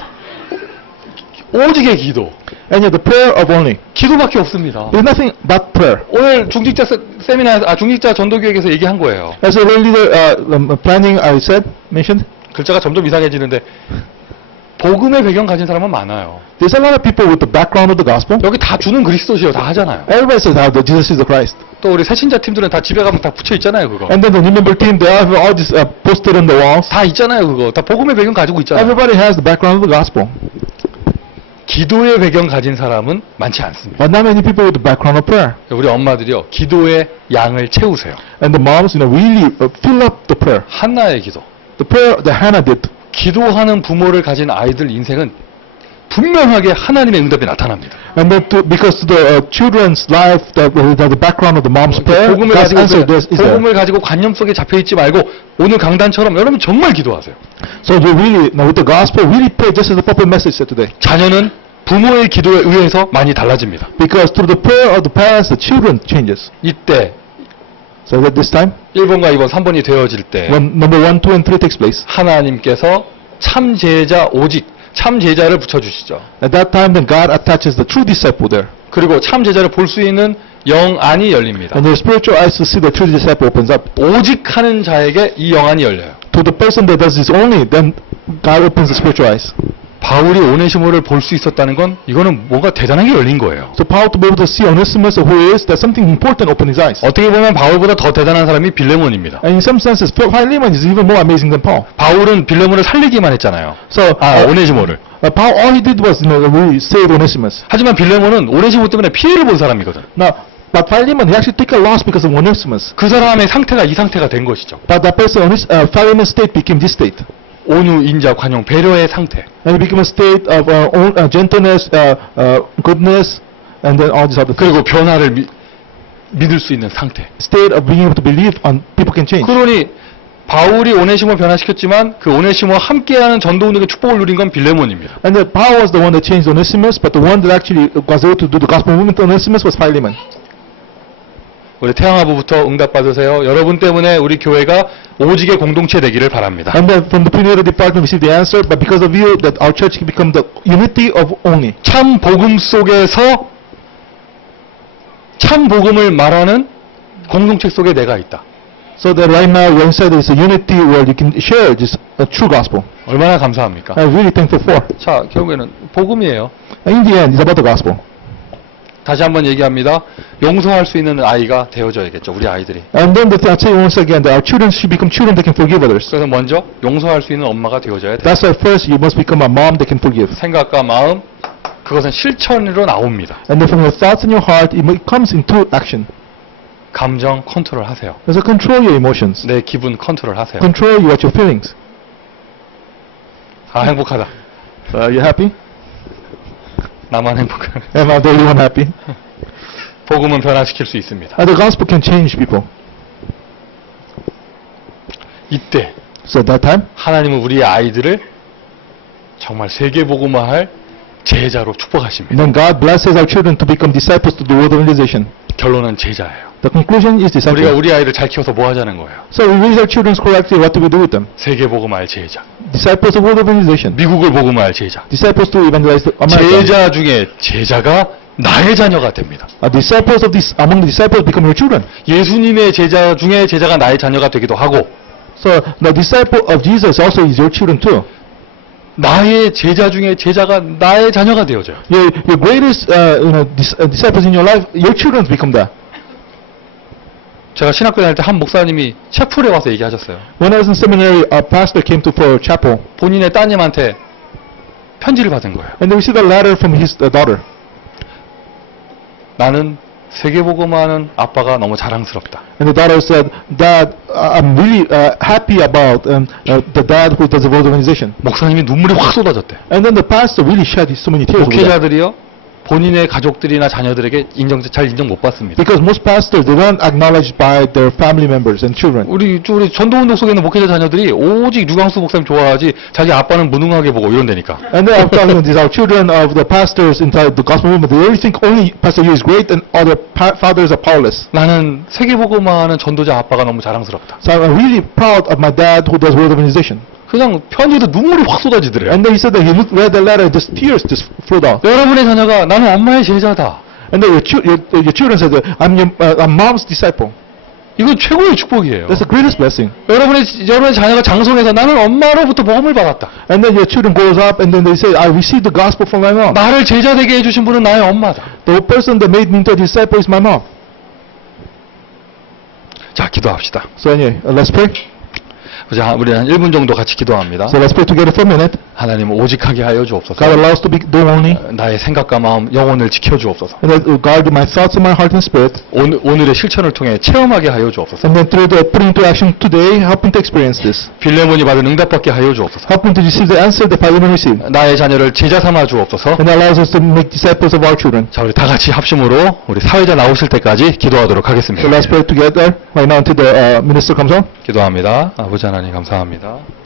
오직의 기도. And yet the prayer of only. 기도밖에 없습니다. There's nothing but prayer. 오늘 중직자 세미나에서 중직자 전도교육에서 얘기한 거예요. As a leader planning, I mentioned, 글자가 점점 이상해지는데 복음의 배경 가진 사람은 많아요. there's a lot of people with the background of the gospel. 여기 다 주는 그리스도시요 다 하잖아요. Everybody says how Jesus is the Christ. 또 우리 새신자 팀들은 다 집에 가면 다 붙여 있잖아요, 그거. And then the new member team, they have all this posted on the walls. 다 있잖아요, 그거. 다 복음의 배경 가지고 있잖아요. Everybody has the background of the gospel. 기도의 배경 가진 사람은 많지 않습니다. But not many people with the background of prayer. 우리 엄마들이요, 기도의 양을 채우세요. And the moms, really fill up the prayer. 한나의 기도. The prayer that Hannah did. 기도하는 부모를 가진 아이들 인생은 분명하게 하나님의 응답이 나타납니다. And then because to the children's life, the background of the mom's prayer, God's answer is there. 복음을 가지고 관념 속에 잡혀 있지 말고 오늘 강단처럼 여러분 정말 기도하세요. So you really, now with the gospel, really pray just as the purple message said today. 자녀는 부모의 기도에 의해서 많이 달라집니다. Because through the prayer of the parents, the children changes. 이때 So at this time, 1번과 2번, 3번이 되어질 때 when number 1, 2, and 3 takes place, 하나님께서 참 제자 오직 참 제자를 붙여주시죠. at that time, then God attaches the true disciple there. 그리고 참 제자를 볼 수 있는 영안이 열립니다. And their spiritual eyes to see the true disciple opens up. 오직 하는 자에게 이 영안이 열려요. To the person that does this only, then God opens the spiritual eyes. 바울이 오네시모를 볼 수 있었다는 건 이거는 뭔가 대단한 게 열린 거예요. So Paul to be able to see Onesimus who he is, that something important opened his eyes. 어떻게 보면 바울보다 더 대단한 사람이 빌레몬입니다. And in some senses, Philemon is even more amazing than Paul. 바울은 빌레몬을 살리기만 했잖아요. So 오네시모를. Paul, all he did was really save Onesimus. 하지만 빌레몬은 오네시모 때문에 피해를 본 사람이거든. Now, but Philemon, he actually took a loss because of Onesimus. 그 사람의 상태가 이 상태가 된 것이죠. But that person, Philemon's state became this state. 온유, 인자, 관용, 배려의 상태. And it became a state of gentleness, goodness, and then all these other things. 그리고 변화를 믿을 수 있는 상태. State of being able to believe on people can change. 그러니 바울이 오네시모 변화시켰지만 그 오네시모와 함께하는 전도운동의 축복을 누린 건 빌레몬입니다. And that Paul was the one that changed Onesimus, but the one that actually was able to do the gospel movement to Onesimus was Philemon. 우리 태양아부부터 응답받으세요. 여러분 때문에 우리 교회가 오직의 공동체 되기를 바랍니다. And then from the prenatal department we received the answer, but because of you, that our church can become the unity of only. 참 복음 속에서 참 복음을 말하는 공동체 속에 내가 있다. So that right now we're inside this unity where you can share this true gospel. 얼마나 감사합니까? I'm really thankful for. 자, 결국에는 복음이에요. And in the end, it's about the gospel. 다시 한번 얘기합니다. 용서할 수 있는 아이가 되어줘야겠죠. 우리 아이들이. And then I'll tell you once again that our children should become children that can forgive others. 그래서 먼저 용서할 수 있는 엄마가 되어줘야 돼요. That's why first you must become a mom that can forgive. 생각과 마음, 그것은 실천으로 나옵니다. And then from your thoughts and your heart, it comes into action. 감정 컨트롤 하세요. So control your emotions. 내 기분 컨트롤 하세요. Control what your feelings. 아, 행복하다. So are you happy? 나만 행복하다. Am I the only one happy? 복음은 변화시킬 수 있습니다. And the gospel can change people. 이때 So at that time, 하나님은 우리의 아이들을 정말 세계복음화할 제자로 축복하십니다. then God blesses our children to become disciples to the world organization. 결론은 제자예요. The conclusion is 우리가 disciple. 우리 아이들 잘 키워서 뭐 하자는 거예요? So we raise our children correctly. What do we do with them? 세계복음화할 제자. Disciples of world organization. 미국을 복음화할 제자. Disciples to evangelize America. 제자 중에 제자가 나의 자녀가 됩니다. Disciples of this among the disciples become your children. 예수님의 제자 중에 제자가 나의 자녀가 되기도 하고 So the disciple of Jesus also is your children too. 나의 제자 중에 제자가 나의 자녀가 되어져요. Your greatest disciples in your life, your children become that. 제가 신학교 다닐 때 한 목사님이 채플에 와서 얘기하셨어요. When I was in seminary, a pastor came to for chapel, 본인의 따님한테 편지를 받은 거예요. and they received a letter from his daughter. 나는 세계복음화하는 아빠가 너무 자랑스럽다. And the daughter said, "Dad, I'm really happy about the dad who does the world organization." 목사님이 눈물이 확 쏟아졌대. And then the pastor really shed so many tears. Over that. 목회자들이요 본인의 가족들이나 자녀들에게 잘 인정 못 받습니다. Because most pastors, they weren't acknowledged by their family members and children. 우리 전도운동 속에 있는 목회자 자녀들이 오직 유광수 목사님 좋아하지 자기 아빠는 무능하게 보고 이런다니까. And then I'm talking these are children of the pastors inside the gospel movement. They really think only Pastor Yu is great and other fathers are powerless. 나는 세계복음화하는 전도자 아빠가 너무 자랑스럽다. So I'm really proud of my dad who does world organization. 그냥 편지에서 눈물이 확 쏟아지더래요. And then he said that he read the letter, just tears just flowed out. 여러분의 자녀가 나는 엄마의 제자다. And then your children said, I'm mom's disciple. 이건 최고의 축복이에요. That's the greatest blessing. 여러분의 자녀가 장성해서 나는 엄마로부터 복음을 받았다. And then your children goes up and then they say, I received the gospel from my mom. 나를 제자 되게 해주신 분은 나의 엄마다. The person that made me into a disciple is my mom. 자, 기도합시다. So anyway, let's pray. 자, 우리 한 1분 정도 같이 기도합니다. So let's pray together for a minute. 하나님 오직하게 하여 주옵소서. God allow us to be do only. 나의 생각과 마음, 영혼을 지켜 주옵소서. And that guard my thoughts and my heart and spirit. 오늘의 실천을 통해 체험하게 하여 주옵소서. And then through the putting into action today, help me to experience this. 빌레몬이 받은 응답받게 하여 주옵소서. Help me to receive the answer that Philemon received. 나의 자녀를 제자 삼아 주옵소서. And allows us to make disciples of our children. 자, 우리 다 같이 합심으로 우리 사회자 나오실 때까지 기도하도록 하겠습니다. So let's pray together right now until the minister comes on. 기도합니다. 아버지 하나님 감사합니다.